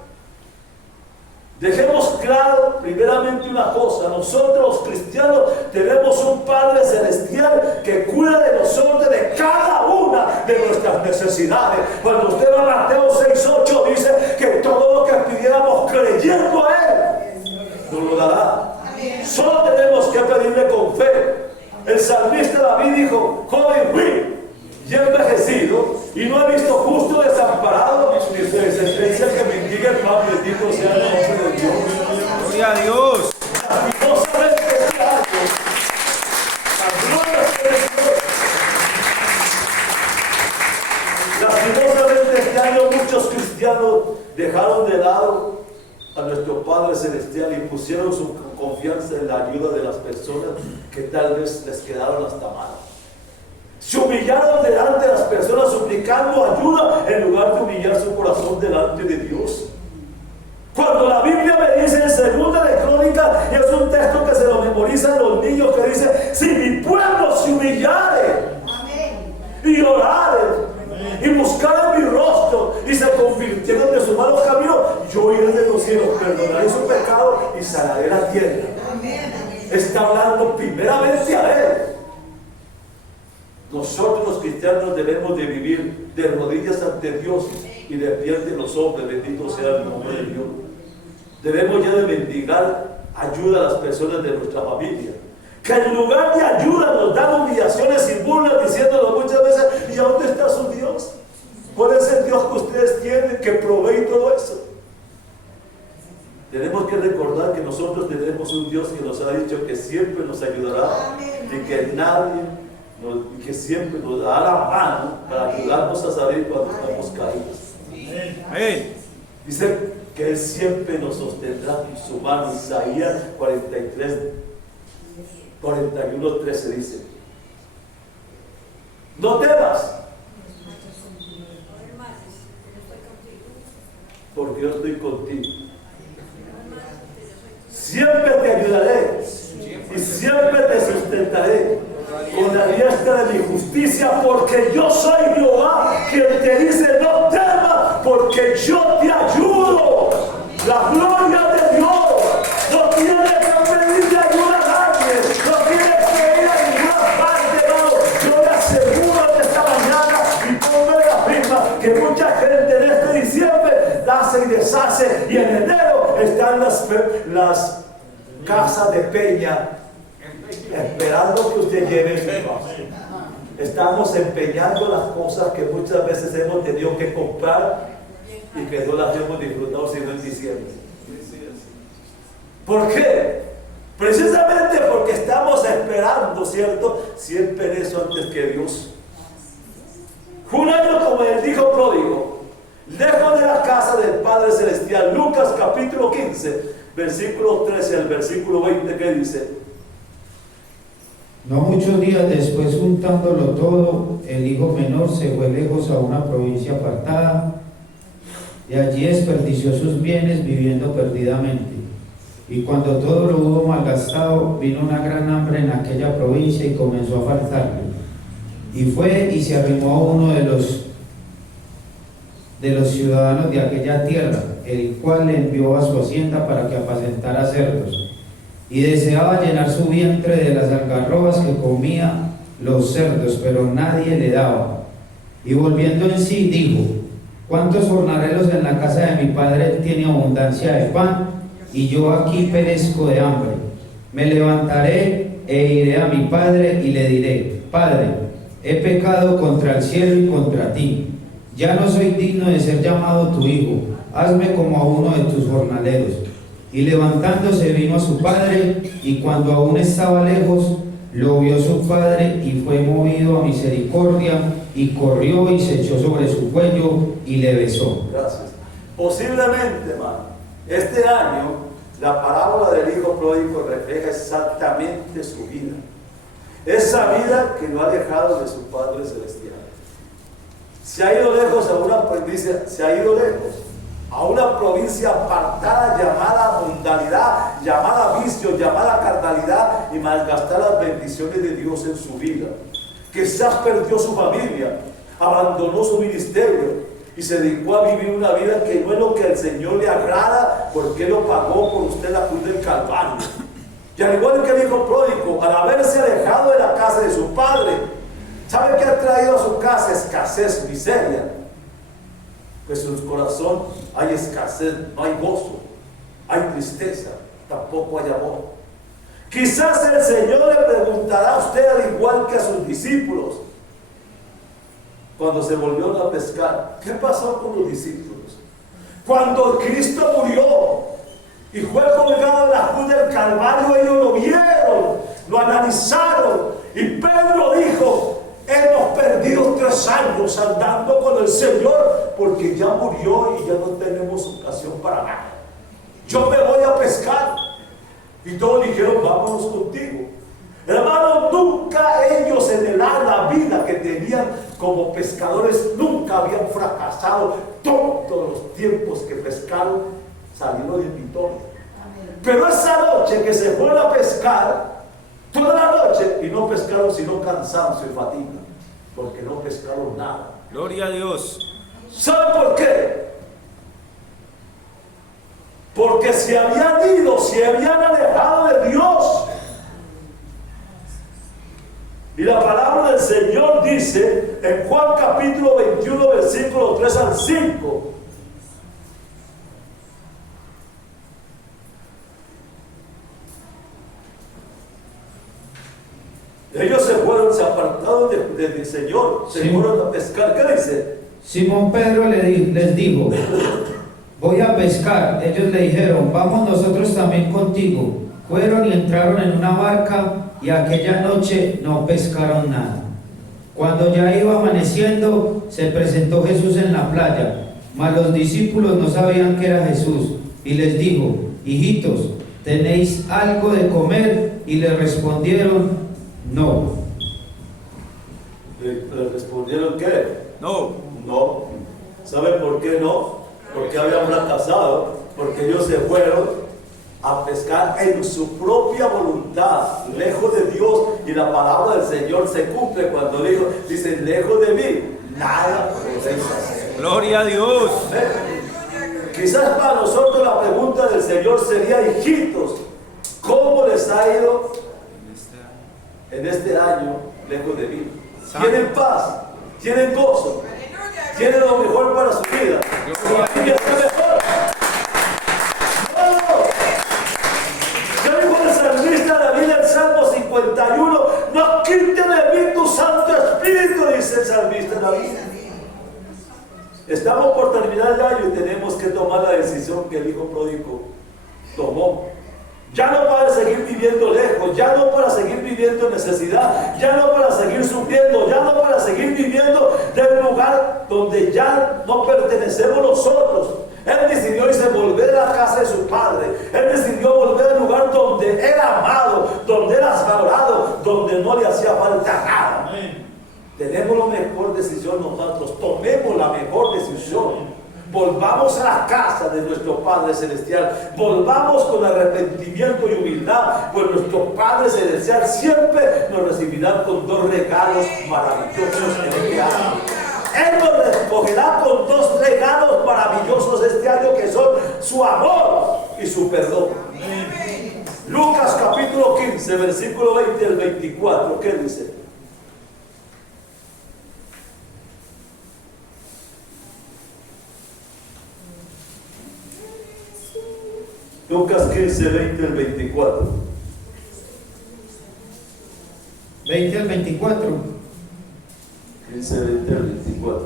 dejemos claro primeramente una cosa: nosotros los cristianos tenemos un Padre Celestial que cuida de nosotros, de cada una de nuestras necesidades. Cuando usted va a Mateo 6:8 dice que todo lo que pidiéramos creyendo a Él nos lo dará. Solo tenemos que pedirle con fe. El salmista David dijo: joven fui y envejecido, y no he visto justo desamparado, ni su descendencia que mendigue el pan. Bendito sea el nombre de Dios. Gloria a Dios. Lastimosamente este año, lastimosamente este año muchos cristianos dejaron de lado a nuestro Padre Celestial y pusieron su confianza en la ayuda de las personas que tal vez les quedaron hasta mal. Se humillaron delante de las personas suplicando ayuda en lugar de humillar su corazón delante de Dios. Cuando la Biblia me dice en Segunda de Crónicas, y es un texto que se lo memorizan los niños, que dice: si mi pueblo se humillare y orare y buscare mi rostro y se convirtieron de sus malos caminos, yo iré de los cielos, perdonaré su pecado y sanaré la tierra. Está hablando primeramente a Él. Nosotros los cristianos debemos de vivir de rodillas ante Dios y de pie ante los hombres. Bendito sea el nombre de Dios. Debemos ya de mendigar ayuda a las personas de nuestra familia, que en lugar de ayuda nos dan humillaciones y burlas, diciéndonos muchas veces: ¿y a dónde está su Dios? ¿Cuál es el Dios que ustedes tienen que provee todo eso? Tenemos que recordar que nosotros tenemos un Dios que nos ha dicho que siempre nos ayudará y que nadie que siempre nos da la mano para ayudarnos a salir cuando estamos caídos. Amén. Dice que Él siempre nos sostendrá con su mano. Isaías 43, 41, 13 dice: no temas, porque yo estoy contigo. Siempre te ayudaré y siempre te sustentaré con la diestra de mi justicia, porque yo soy Jehová, quien te dice: no temas, porque yo te ayudo. La gloria de Dios. No tienes que pedirle ayuda a nadie, no tienes que ir a ninguna parte, hermano. Yo le aseguro de esta mañana, y ponme la firma, que mucha gente en este diciembre hace y deshace, y en enero están las casas de peña esperando que usted lleve su casa. Estamos empeñando las cosas que muchas veces hemos tenido que comprar y que no las hemos disfrutado sino en diciembre. ¿Por qué? Precisamente porque estamos esperando, ¿cierto? Siempre en eso antes que Dios. Un año como el hijo pródigo, lejos de la casa del Padre Celestial. Lucas capítulo 15, versículo 13 al versículo 20, que dice: No muchos días después, juntándolo todo, el hijo menor se fue lejos a una provincia apartada, y allí desperdició sus bienes viviendo perdidamente. Y cuando todo lo hubo malgastado, vino una gran hambre en aquella provincia y comenzó a faltarle. Y fue y se arrimó a uno de los ciudadanos de aquella tierra, el cual le envió a su hacienda para que apacentara cerdos. Y deseaba llenar su vientre de las algarrobas que comía los cerdos, pero nadie le daba. Y volviendo en sí, dijo: ¿cuántos jornaleros en la casa de mi padre tiene abundancia de pan, y yo aquí perezco de hambre? Me levantaré e iré a mi padre y le diré: Padre, he pecado contra el cielo y contra ti. Ya no soy digno de ser llamado tu hijo. Hazme como a uno de tus jornaleros. Y levantándose vino a su padre, y cuando aún estaba lejos, lo vio su padre, y fue movido a misericordia, y corrió y se echó sobre su cuello y le besó. Gracias. Posiblemente, hermano, Este año, la parábola del hijo pródigo refleja exactamente su vida. Esa vida que lo ha alejado de su Padre Celestial. Se ha ido lejos a una provincia, a una provincia apartada llamada mundanidad, llamada vicio, llamada carnalidad y malgastar las bendiciones de Dios en su vida. Quizás perdió su familia, abandonó su ministerio y se dedicó a vivir una vida que no es lo que al Señor le agrada, porque Él lo pagó por usted la cruz del Calvario. Y al igual que el hijo pródigo, al haberse alejado de la casa de su padre, ¿sabe qué ha traído a su casa? Escasez, miseria. Pues en su corazón hay escasez, no hay gozo, hay tristeza, tampoco hay amor. Quizás el Señor le preguntará a usted, al igual que a sus discípulos, cuando se volvieron a pescar, ¿qué pasó con los discípulos? Cuando Cristo murió y fue colgado en la cruz del Calvario, ellos lo vieron, lo analizaron, y Pedro dijo: hemos perdido 3 años andando con el Señor, porque ya murió y ya no tenemos ocasión para nada. Yo me voy a pescar. Y todos dijeron: vámonos contigo. Hermanos, nunca ellos en la vida que tenían como pescadores, nunca habían fracasado. Todos los tiempos que pescaron salieron en victoria. Pero esa noche que se fueron a pescar, toda la noche, y no pescaron sino cansancio y fatiga, porque no pescaron nada. Gloria a Dios. ¿Saben por qué? Porque se habían ido, se habían alejado de Dios. Y la palabra del Señor dice en Juan capítulo 21, versículo 3 al 5. Ellos se fueron, se apartaron del Señor, se fueron a pescar. ¿Qué dice? Simón Pedro les dijo: voy a pescar. Ellos le dijeron: vamos nosotros también contigo. Fueron y entraron en una barca, y aquella noche no pescaron nada. Cuando ya iba amaneciendo, se presentó Jesús en la playa, mas los discípulos no sabían que era Jesús, y les dijo: hijitos, ¿tenéis algo de comer? Y le respondieron: no. ¿Le respondieron qué? No. No. ¿Saben por qué no? Porque habían fracasado, porque ellos se fueron a pescar en su propia voluntad, lejos de Dios, y la palabra del Señor se cumple cuando dice: lejos de mí, nada podéis hacer. Gloria a Dios. Quizás para nosotros la pregunta del Señor sería: hijitos, ¿cómo les ha ido en este año lejos de mí? ¿Tienen paz? ¿Tienen gozo? ¿Tienen lo mejor para su vida? ¿Su familia está mejor? ¡No! Yo digo el salmista David en Salmo 51: no quite de mí tu Santo Espíritu, dice el salmista David. Estamos por terminar el año y tenemos que tomar la decisión que el hijo pródigo tomó. Ya no para seguir viviendo lejos, ya no para seguir viviendo en necesidad, ya no para seguir sufriendo, ya no para seguir viviendo de un lugar donde ya no pertenecemos nosotros. Él decidió irse, volver a la casa de su padre. Él decidió volver al lugar donde era amado, donde era valorado, donde no le hacía falta nada. Amén. Tenemos la mejor decisión nosotros, tomemos la mejor decisión. Volvamos a la casa de nuestro Padre Celestial. Volvamos con arrepentimiento y humildad, pues nuestro Padre Celestial siempre nos recibirá con 2 regalos maravillosos en este año. Él nos recogerá con 2 regalos maravillosos este año, que son su amor y su perdón. Lucas capítulo 15, versículo 20 al 24. ¿Qué dice? Lucas 15, 20 al 24. 20 al 24. 15, 20 al 24.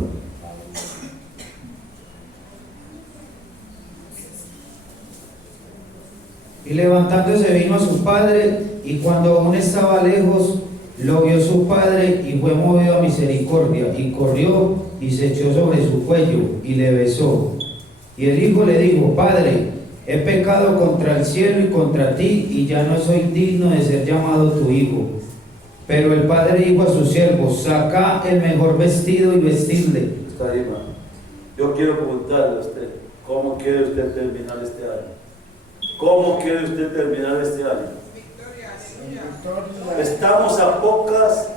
Y levantándose vino a su padre, y cuando aún estaba lejos, lo vio su padre, y fue movido a misericordia, y corrió y se echó sobre su cuello, y le besó. Y el hijo le dijo: Padre, he pecado contra el cielo y contra ti, y ya no soy digno de ser llamado tu hijo. Pero el padre dijo a sus siervos, sacad el mejor vestido y vestidle. Está ahí, hermano. Yo quiero preguntarle a usted, ¿cómo quiere usted terminar este año? ¿Cómo quiere usted terminar este año? Estamos a pocas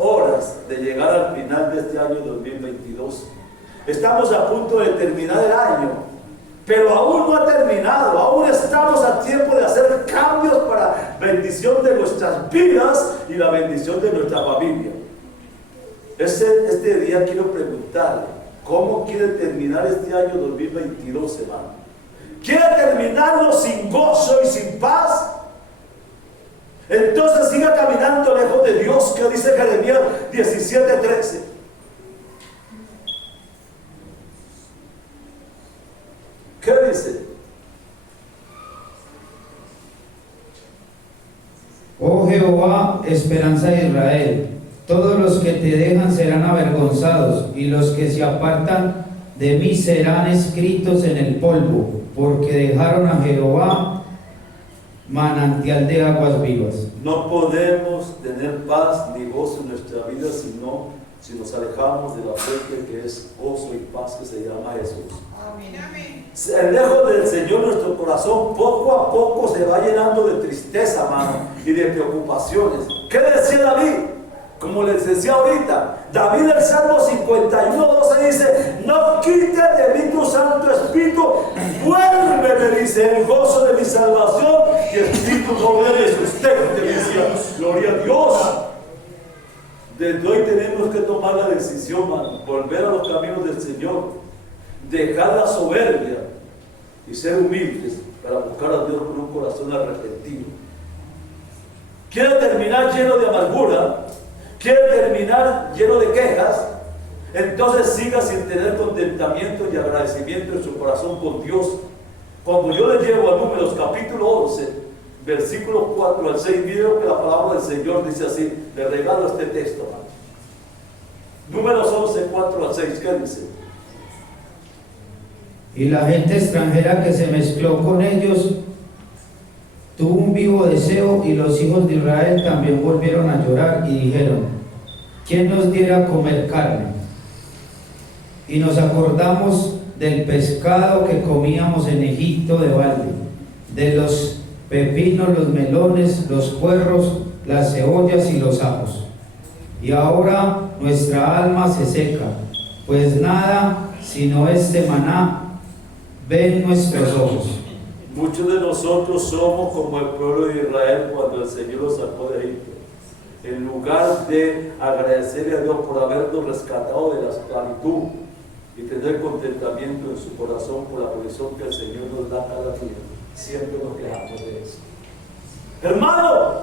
horas de llegar al final de este año 2022. Estamos a punto de terminar el año, pero aún no ha terminado. Aún estamos a tiempo de hacer cambios para bendición de nuestras vidas y la bendición de nuestra familia. Este día quiero preguntarle, ¿cómo quiere terminar este año 2022, hermano? ¿Quiere terminarlo sin gozo y sin paz? Entonces siga caminando lejos de Dios, que dice Jeremías 17:13. ¿Qué dice? Oh Jehová, esperanza de Israel, todos los que te dejan serán avergonzados, y los que se apartan de mí serán escritos en el polvo, porque dejaron a Jehová, manantial de aguas vivas. No podemos tener paz ni gozo en nuestra vida si nos alejamos de la fuente que es gozo y paz, que se llama Jesús. Amén. Lejos del Señor, nuestro corazón poco a poco se va llenando de tristeza, hermano, y de preocupaciones. ¿Qué decía David? Como les decía ahorita, David el Salmo 51:12 dice, no quites de mí tu Santo Espíritu, vuélveme, dice, el gozo de mi salvación y Espíritu no me sustente, decía. Gloria a Dios. Desde hoy tenemos que tomar la decisión, mano, volver a los caminos del Señor, dejar la soberbia y ser humildes para buscar a Dios con un corazón arrepentido. ¿Quiere terminar lleno de amargura? ¿Quiere terminar lleno de quejas? Entonces siga sin tener contentamiento y agradecimiento en su corazón con Dios. Cuando yo le llevo a Números capítulo 11, versículos 4 al 6, miren que la palabra del Señor dice así. Le regalo este texto, hermano. Números 11, 4 al 6, ¿qué dice? Y la gente extranjera que se mezcló con ellos tuvo un vivo deseo, y los hijos de Israel también volvieron a llorar y dijeron, ¿quién nos diera a comer carne? Y nos acordamos del pescado que comíamos en Egipto de balde, de los pepinos, los melones, los puerros, las cebollas y los ajos. Y ahora nuestra alma se seca, pues nada sino este maná ven nuestros ojos. Muchos de nosotros somos como el pueblo de Israel cuando el Señor los sacó de Egipto. En lugar de agradecerle a Dios por habernos rescatado de la esclavitud y tener contentamiento en su corazón por la provisión que el Señor nos da cada día, siempre nos quejamos de eso. Hermano,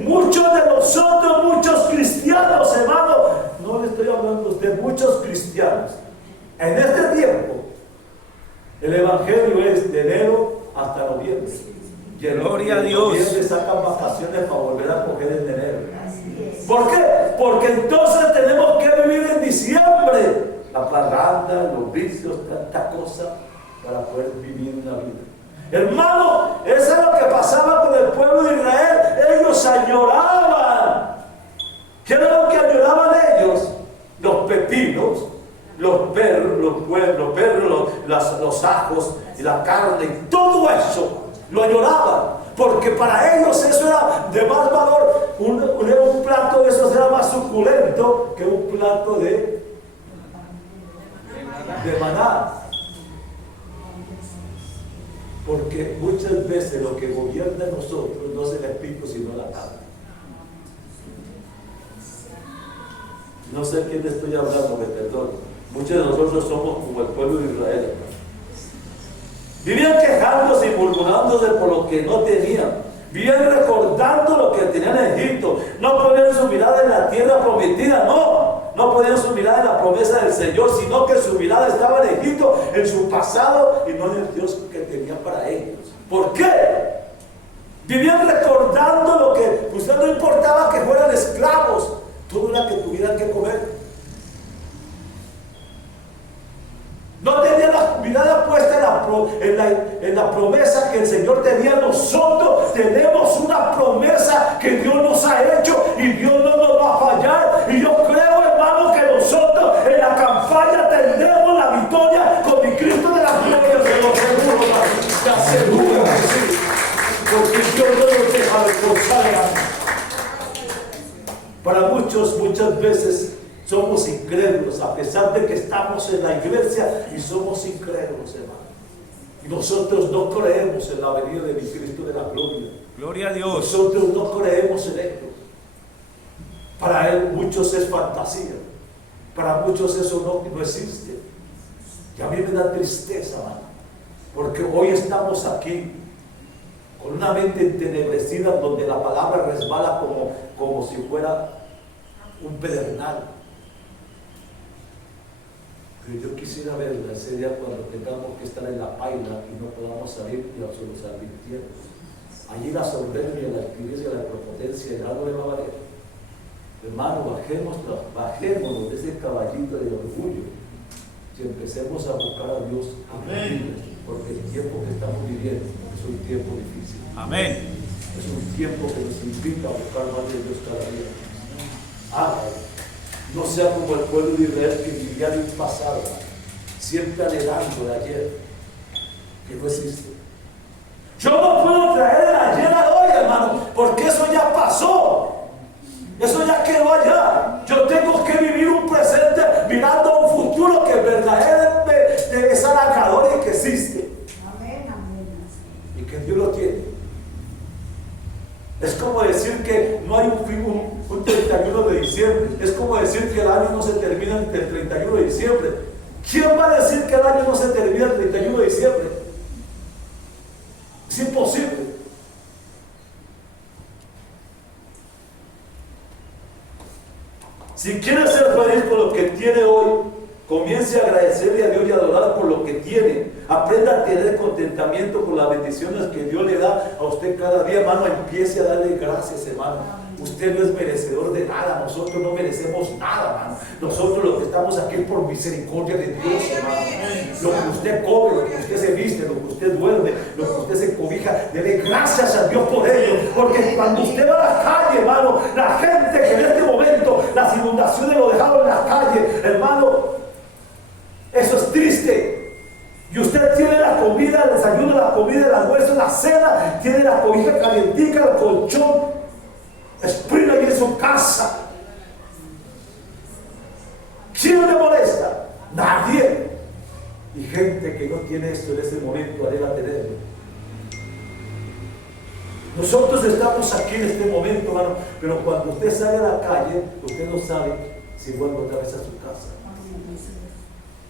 muchos de nosotros, muchos cristianos, hermano, no le estoy hablando a usted, muchos cristianos, en este tiempo, el evangelio es de enero hasta noviembre. Gloria a Dios. En noviembre sacan vacaciones para volver a coger en enero. ¿Por qué? Porque entonces tenemos que vivir en diciembre. La parranda, los vicios, tanta cosa para poder vivir una vida. Hermano, eso es lo que pasaba con el pueblo de Israel. Ellos añoraban. ¿Qué era lo que añoraban ellos? Los pepinos, los perros, los ajos y la carne, y todo eso lo añoraban, porque para ellos eso era de más valor. Un plato de esos era más suculento que un plato de maná. Porque muchas veces lo que gobierna a nosotros no es el espíritu sino la carne. No sé a quién le estoy hablando, me perdono. Muchos de nosotros somos como el pueblo de Israel. Vivían quejándose y murmurándose por lo que no tenían. Vivían recordando lo que tenían en Egipto. No ponían su mirada en la tierra prometida, no ponían su mirada en la promesa del Señor, sino que su mirada estaba en Egipto, en su pasado, y no en el Dios que tenía para ellos. ¿Por qué? Vivían recordando lo que, pues no importaba que fueran esclavos, todo era que tuvieran que comer. No en la promesa que el Señor tenía, nosotros tenemos una promesa que Dios nos ha hecho y Dios no nos va a fallar. Y yo creo, hermano, que nosotros en la campaña tendremos la victoria con mi Cristo de la gloria. Se lo aseguro, hermano. Te aseguro que sí, porque Dios no nos deja de forzar. Para muchas veces somos incrédulos, a pesar de que estamos en la iglesia y somos incrédulos, hermano. Y nosotros no creemos en la venida de mi Cristo de la gloria. Gloria a Dios. Nosotros no creemos en ello. Para él muchos es fantasía. Para muchos eso no existe. Y a mí me da tristeza, hermano, porque hoy estamos aquí con una mente entenebrecida donde la palabra resbala como si fuera un pedernal. Pero yo quisiera verla ese día cuando tengamos que estar en la paila y no podamos salir y se los advirtieron. Allí la soberbia, la altivez y la prepotencia ya no le va a valer. Hermano, bajémonos de ese caballito de orgullo y empecemos a buscar a Dios. Amén. Porque el tiempo que estamos viviendo es un tiempo difícil. Amén. Es un tiempo que nos invita a buscar más de Dios cada día. No sea como el pueblo de Israel que vivía en el pasado, siempre anhelando de ayer, que no existe. Yo no puedo traer el ayer a hoy, hermano, porque eso ya pasó. Eso ya quedó allá. Yo tengo que vivir un presente mirando a un futuro que verdaderamente es halagador y que existe. Amén, amén. Y que Dios lo tiene. Es como decir que no hay un 31 de diciembre. Es como decir que el año no se termina el 31 de diciembre. ¿Quién va a decir que el año no se termina el 31 de diciembre? Es imposible. Si quiere ser feliz con lo que tiene hoy, comience a agradecerle a Dios y a adorar por lo que tiene. Aprenda a tener contentamiento con las bendiciones que Dios le da a usted cada día, hermano. Empiece a darle gracias, hermano. Usted no es merecedor de nada, nosotros no merecemos nada, hermano. Nosotros los que estamos aquí es por misericordia de Dios, hermano. Lo que usted come, lo que usted se viste, lo que usted duerme, lo que usted se cobija, dele gracias a Dios por ello. Porque cuando usted va a la calle, hermano, la gente que en este momento las inundaciones lo dejaron en la calle, hermano, eso es triste. Y usted tiene la comida, el desayuno, la comida, el almuerzo, la cena, tiene la cobija calientica, el colchón, exprime ahí en su casa. ¿Quién le molesta? Nadie. Y gente que no tiene esto en ese momento, anhela tenerlo. Nosotros estamos aquí en este momento, hermano, pero cuando usted sale a la calle, usted no sabe si vuelve otra vez a su casa.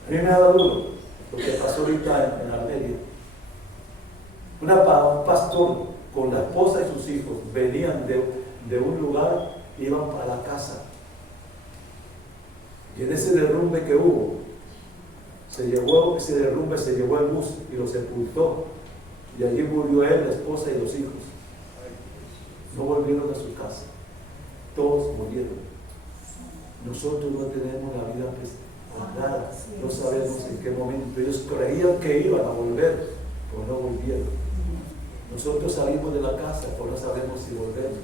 A mí me da duro lo que pasó ahorita en Armenia. Un pastor con la esposa y sus hijos venían de un lugar y iban para la casa. Y en ese derrumbe que hubo, ese derrumbe se llevó el bus y lo sepultó. Y allí murió él, la esposa y los hijos. No volvieron a su casa. Todos murieron. Nosotros no tenemos la vida nada, no sabemos en qué momento. Ellos creían que iban a volver, pero no volvieron. Nosotros salimos de la casa, pero no sabemos si volvemos.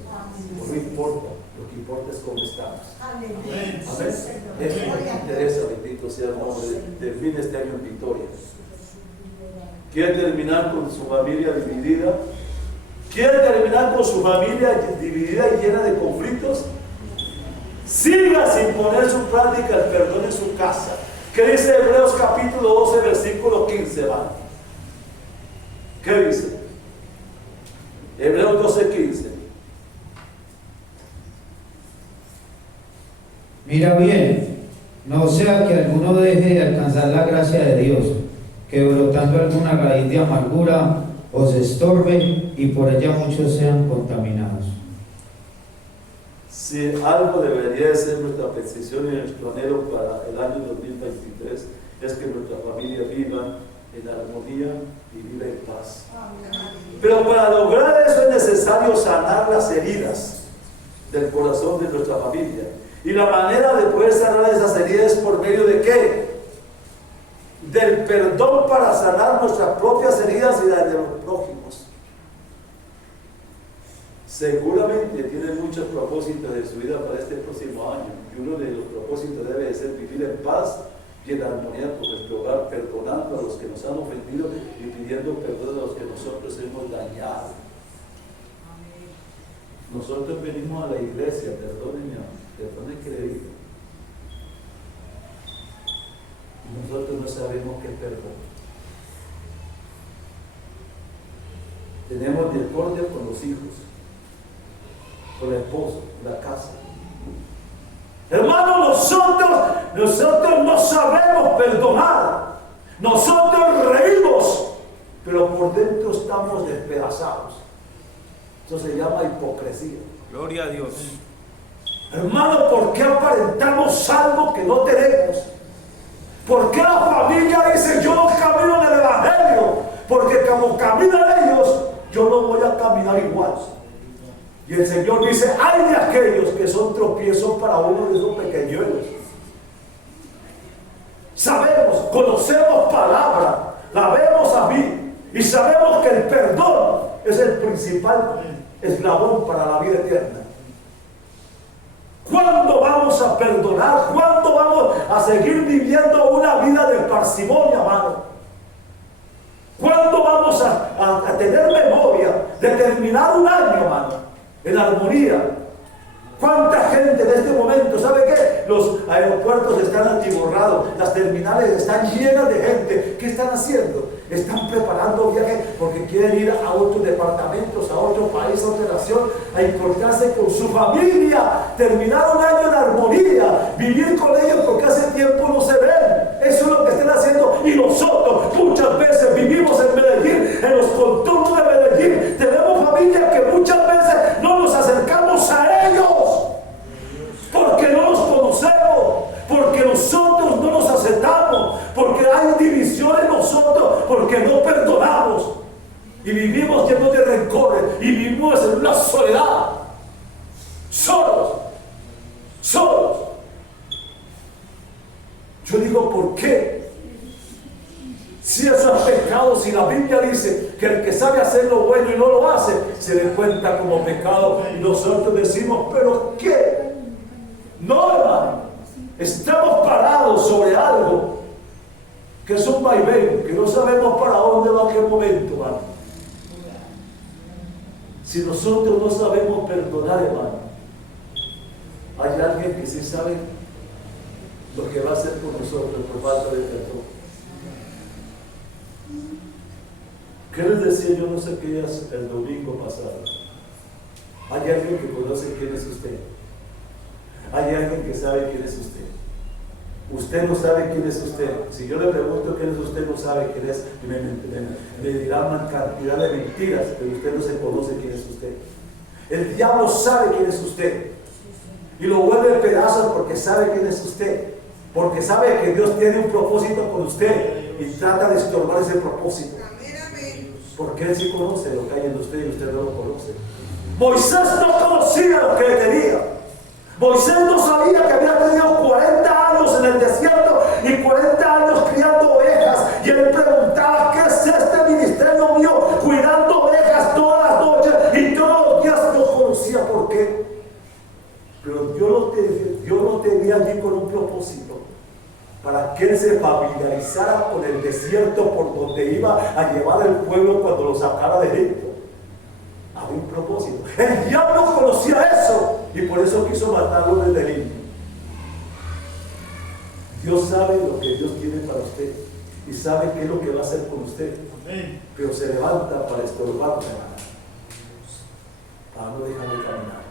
No importa, lo que importa es cómo estamos. Amén. Eso me interesa, bendito sea el nombre. Termine este año en victoria. ¿Quiere terminar con su familia dividida? ¿Quiere terminar con su familia dividida y llena de conflictos? Siga sin poner su práctica el perdón en su casa. ¿Qué dice Hebreos capítulo 12, versículo 15? ¿Va? ¿Qué dice? Hebreos 12, 15. Mira bien, no sea que alguno deje de alcanzar la gracia de Dios, que brotando alguna raíz de amargura os estorbe y por ella muchos sean contaminados. Si algo debería de ser nuestra petición y nuestro anhelo para el año 2023 es que nuestra familia viva en armonía y viva en paz. Pero para lograr eso es necesario sanar las heridas del corazón de nuestra familia. Y la manera de poder sanar esas heridas es por medio de ¿qué? del perdón para sanar nuestras propias heridas y las de los prójimos. Seguramente tiene muchos propósitos de su vida para este próximo año, y uno de los propósitos debe ser vivir en paz y en armonía con nuestro hogar, perdonando a los que nos han ofendido y pidiendo perdón a los que nosotros hemos dañado. Nosotros venimos a la iglesia, perdone querido. Nosotros no sabemos qué perdón. Tenemos discordia con los hijos, con la esposa, con la casa. Hermano, nosotros no sabemos perdonar. Nosotros reímos, pero por dentro estamos despedazados. Eso se llama hipocresía. Gloria a Dios. Hermano, ¿por qué aparentamos algo que no tenemos? ¿Por qué la familia dice yo no camino en el evangelio? Porque como caminan ellos, yo no voy a caminar igual. Y el Señor dice, hay de aquellos que son tropiezos para uno de esos pequeñuelos. Sabemos, conocemos palabra, la vemos a mí, y sabemos que el perdón es el principal eslabón para la vida eterna. ¿Cuándo vamos a perdonar? ¿Cuándo vamos a seguir viviendo una vida de parsimonia, hermano? ¿Cuándo vamos a tener memoria de terminar un año, hermano, en armonía? ¿Cuánta gente en este momento, sabe qué? Los aeropuertos están atiborrados, las terminales están llenas de gente. ¿Qué están haciendo? Están preparando viajes porque quieren ir a otros departamentos, a otro país, a otra nación, a encontrarse con su familia, terminar un año en armonía, vivir con ellos porque hace tiempo no se ven. Eso es lo que están haciendo. Y nosotros muchas veces vivimos en Medellín, en los contornos de Medellín. Tenemos familias que muchas veces no nos acercamos a ellos porque no los conocemos, porque nosotros no nos aceptamos, porque hay división en nosotros, porque no perdonamos y vivimos llenos de rencores y vivimos en una soledad, solos. Yo digo, ¿por qué? Si eso es pecado, si la Biblia dice que el que sabe hacer lo bueno y no lo hace, se le cuenta como pecado, y nosotros decimos, ¿pero qué? No, hermano, estamos parados sobre algo que es un vaivén, que no sabemos para dónde va, en qué momento, hermano. Si nosotros no sabemos perdonar, hermano, hay alguien que sí sabe lo que va a hacer con nosotros por falta de perdón. ¿Qué les decía yo no sé qué es el domingo pasado? Hay alguien que conoce quién es usted. Hay alguien que sabe quién es usted. Usted no sabe quién es usted. Si yo le pregunto quién es usted, no sabe quién es. Me dirá una cantidad de mentiras, pero usted no se conoce quién es usted. El diablo sabe quién es usted. Y lo vuelve pedazos porque sabe quién es usted. Porque sabe que Dios tiene un propósito con usted y trata de estorbar ese propósito. Porque Él sí conoce lo que hay en usted y usted no lo conoce. Moisés no conocía lo que él tenía. Moisés no sabía que había tenido 40 años en el desierto y 40 años criando ovejas. Y él preguntaba, ¿qué es este ministerio mío? Cuidando ovejas todas las noches y todos los días. No conocía por qué. Pero Dios lo tenía allí con un propósito. Para que él se familiarizara con el desierto por donde iba a llevar el pueblo cuando lo sacara de Egipto. Había un propósito. El diablo conocía eso y por eso quiso matarlo desde el inicio. Dios sabe lo que Dios tiene para usted y sabe qué es lo que va a hacer con usted. Amén. Pero se levanta para estorbarle, para no dejarle caminar.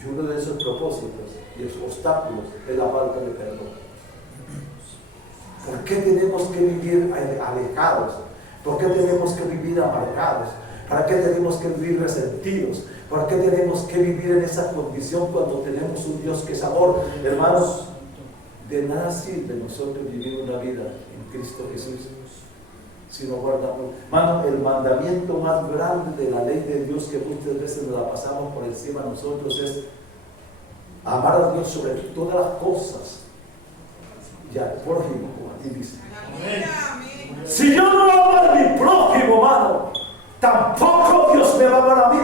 Y uno de esos propósitos y esos obstáculos es la falta de perdón. ¿Por qué tenemos que vivir alejados? ¿Por qué tenemos que vivir amargados? ¿Para qué tenemos que vivir resentidos? ¿Por qué tenemos que vivir en esa condición cuando tenemos un Dios que es amor? Hermanos, de nada sirve nosotros vivir una vida en Cristo Jesús si no guardamos. Hermano, el mandamiento más grande de la ley de Dios que muchas veces nos la pasamos por encima de nosotros es amar a Dios sobre todas las cosas y al prójimo como a ti mismo. Si yo no amo a mi prójimo, hermano, tampoco Dios me va a amar a mí.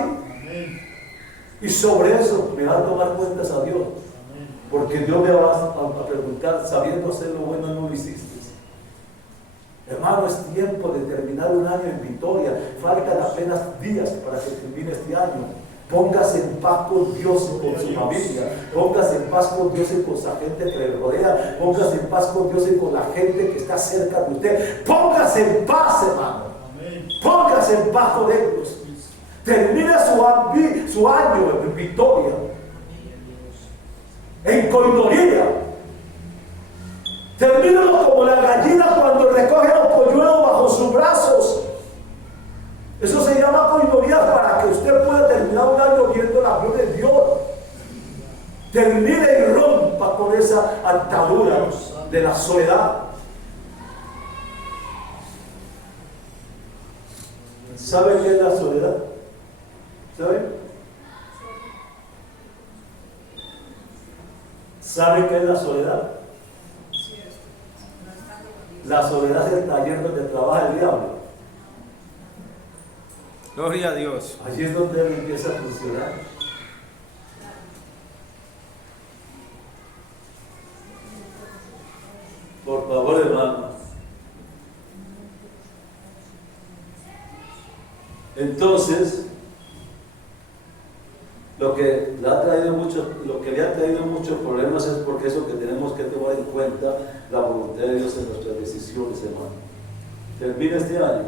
Y sobre eso me va a tomar cuentas a Dios. Porque Dios me va a preguntar, sabiendo hacer lo bueno, no lo hiciste. Hermano, es tiempo de terminar un año en victoria. Faltan apenas días para que termine este año. Póngase en paz con Dios y con su familia. Póngase en paz con Dios y con la gente que le rodea. Póngase en paz con Dios y con la gente que está cerca de usted. Póngase en paz, hermano. Póngase en paz con ellos. Termina su año en victoria, en coinonía. Termínalo como la gallina cuando recoge los polluelos bajo sus brazos. Eso se llama coinonía, para que usted pueda terminar un año viendo la gloria de Dios. Termine y rompa con esa atadura de la soledad. ¿Sabe qué es la soledad? ¿Sabe? ¿Sabe qué es la soledad? La soledad es el taller donde trabaja el diablo. Gloria a Dios. Allí es donde él empieza a funcionar. Por favor, hermano. Entonces, lo que le ha traído muchos problemas es porque eso que tenemos que tomar en cuenta la voluntad de Dios en nuestras decisiones, hermano. Termina este año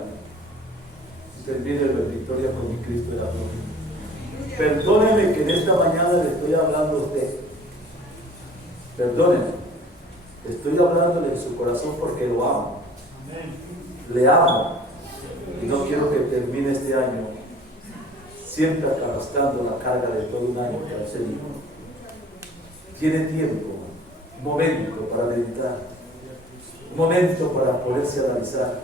y termine en victoria con mi Cristo de la gloria. Perdóneme que en esta mañana le estoy hablando a usted. Perdóneme. Estoy hablándole en su corazón porque lo amo. Le amo. Y no quiero que termine este año siempre arrastrando la carga de todo un año que ha seguido. Tiene tiempo, un momento para meditar, un momento para poderse analizar.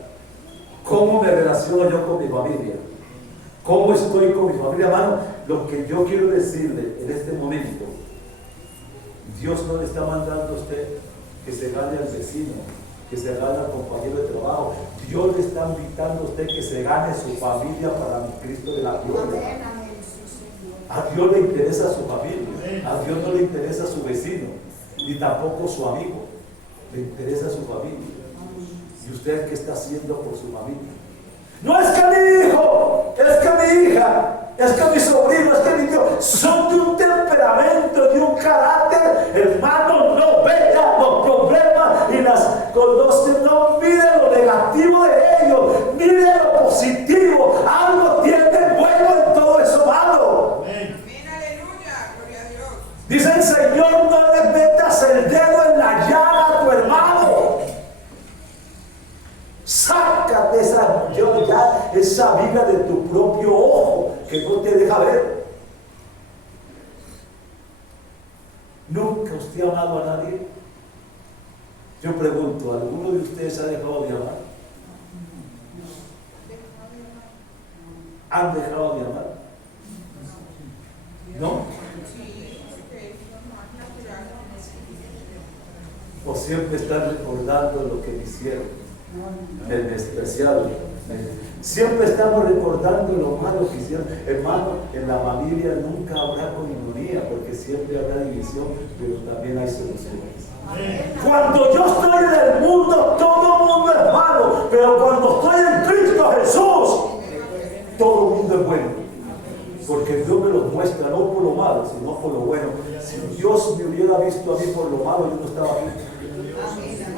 ¿Cómo me relaciono yo con mi familia? ¿Cómo estoy con mi familia? Hermano, lo que yo quiero decirle en este momento, Dios no le está mandando a usted que se gane al vecino, que se gane al compañero de trabajo. Dios le está invitando a usted que se gane su familia para mi Cristo de la gloria. A Dios le interesa su familia, a Dios no le interesa su vecino, ni tampoco su amigo, le interesa su familia. ¿Y usted qué está haciendo por su familia? No es que mi hijo, es que mi hija, es que mi sobrino, es que mi tío, son de un temperamento, de un carácter, hermano, no vea los problemas y las cosas, no mire lo negativo de ellos, mire lo positivo, algo tiene bueno en todo eso malo. Amén, aleluya, gloria a Dios. Dice el Señor, no le metas el dedo en la llaga a tu hermano. Sácate esa viga de tu propio ojo que no te deja ver. ¿Nunca usted ha amado a nadie? Yo pregunto, ¿alguno de ustedes ha dejado de amar? ¿Han dejado de amar? ¿No? ¿O siempre están recordando lo que me hicieron? Me despreciaron. Siempre estamos recordando lo malo que hicieron. Hermano, en la familia nunca habrá coinonía, porque siempre habrá división, pero también hay soluciones. Cuando yo estoy en el mundo, todo el mundo es malo, pero cuando estoy en Cristo Jesús, todo el mundo es bueno, porque Dios me lo muestra, no por lo malo, sino por lo bueno. Si Dios me hubiera visto a mí por lo malo, yo no estaba aquí.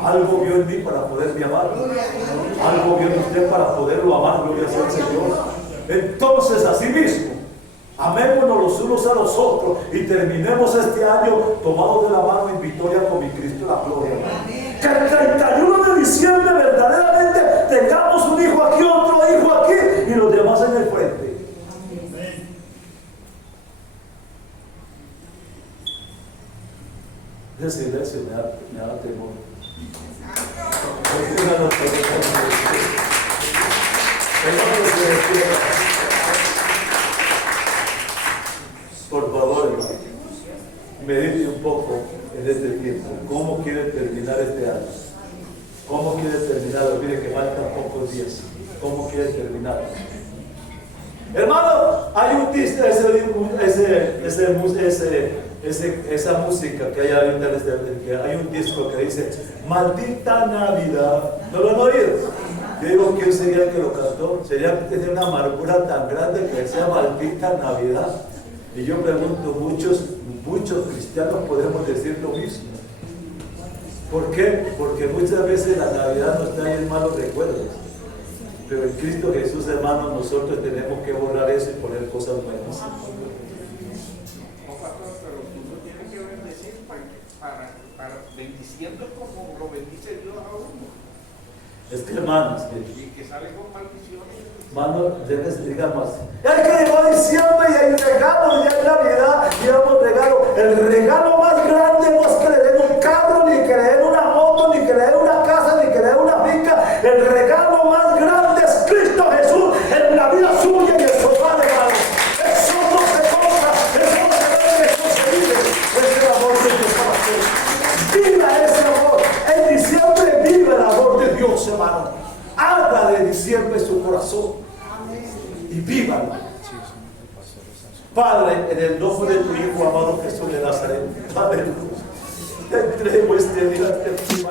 Algo vio en mí para poderme amar, algo vio en usted para poderlo amar, gloria sea al Señor. Entonces, así mismo, amémonos los unos a los otros y terminemos este año tomados de la mano en victoria con mi Cristo la gloria. Que el 31 de diciembre verdaderamente tengamos un hijo aquí, otro hijo aquí y los demás en el frente. Ese silencio me da temor. Por favor, medite un poco en en este tiempo. ¿Cómo quiere terminar este año? ¿Cómo quiere terminarlo? Mire que faltan pocos días. ¿Cómo quiere terminarlo? Hermano, hay un disco, esa música que hay ahorita, que hay un disco que dice Maldita Navidad. ¿No lo han oído? Yo digo, ¿quién sería el que lo cantó? Sería que tenía una amargura tan grande que decía Maldita Navidad. Y yo pregunto, muchos cristianos podemos decir lo mismo. ¿Por qué? Porque muchas veces la Navidad nos trae malos recuerdos. Pero en Cristo Jesús, hermanos, nosotros tenemos que borrar eso y poner cosas buenas. Pero tú no tienes que bendecir para bendiciendo como lo bendice Dios a uno. Es que, hermanos, Y que sale con maldiciones. hermano, digamos, es que llegó diciembre y hay regalos, ya es Navidad, llevamos regalo. El regalo más grande no es que le den un carro, ni que le den una moto, ni que le den una casa, ni que le den una finca. El regalo más grande es Cristo Jesús en la vida suya y en su hogar, hermano. Eso no se compra, eso no se vende, eso se vive. Es el amor que Dios va a hacer. Viva ese amor. En diciembre vive el amor de Dios, hermano. Haga de diciembre su corazón y vívalo. Padre, en el nombre de tu Hijo amado Jesús de Nazaret, aleluya, te entrego este día ante ti.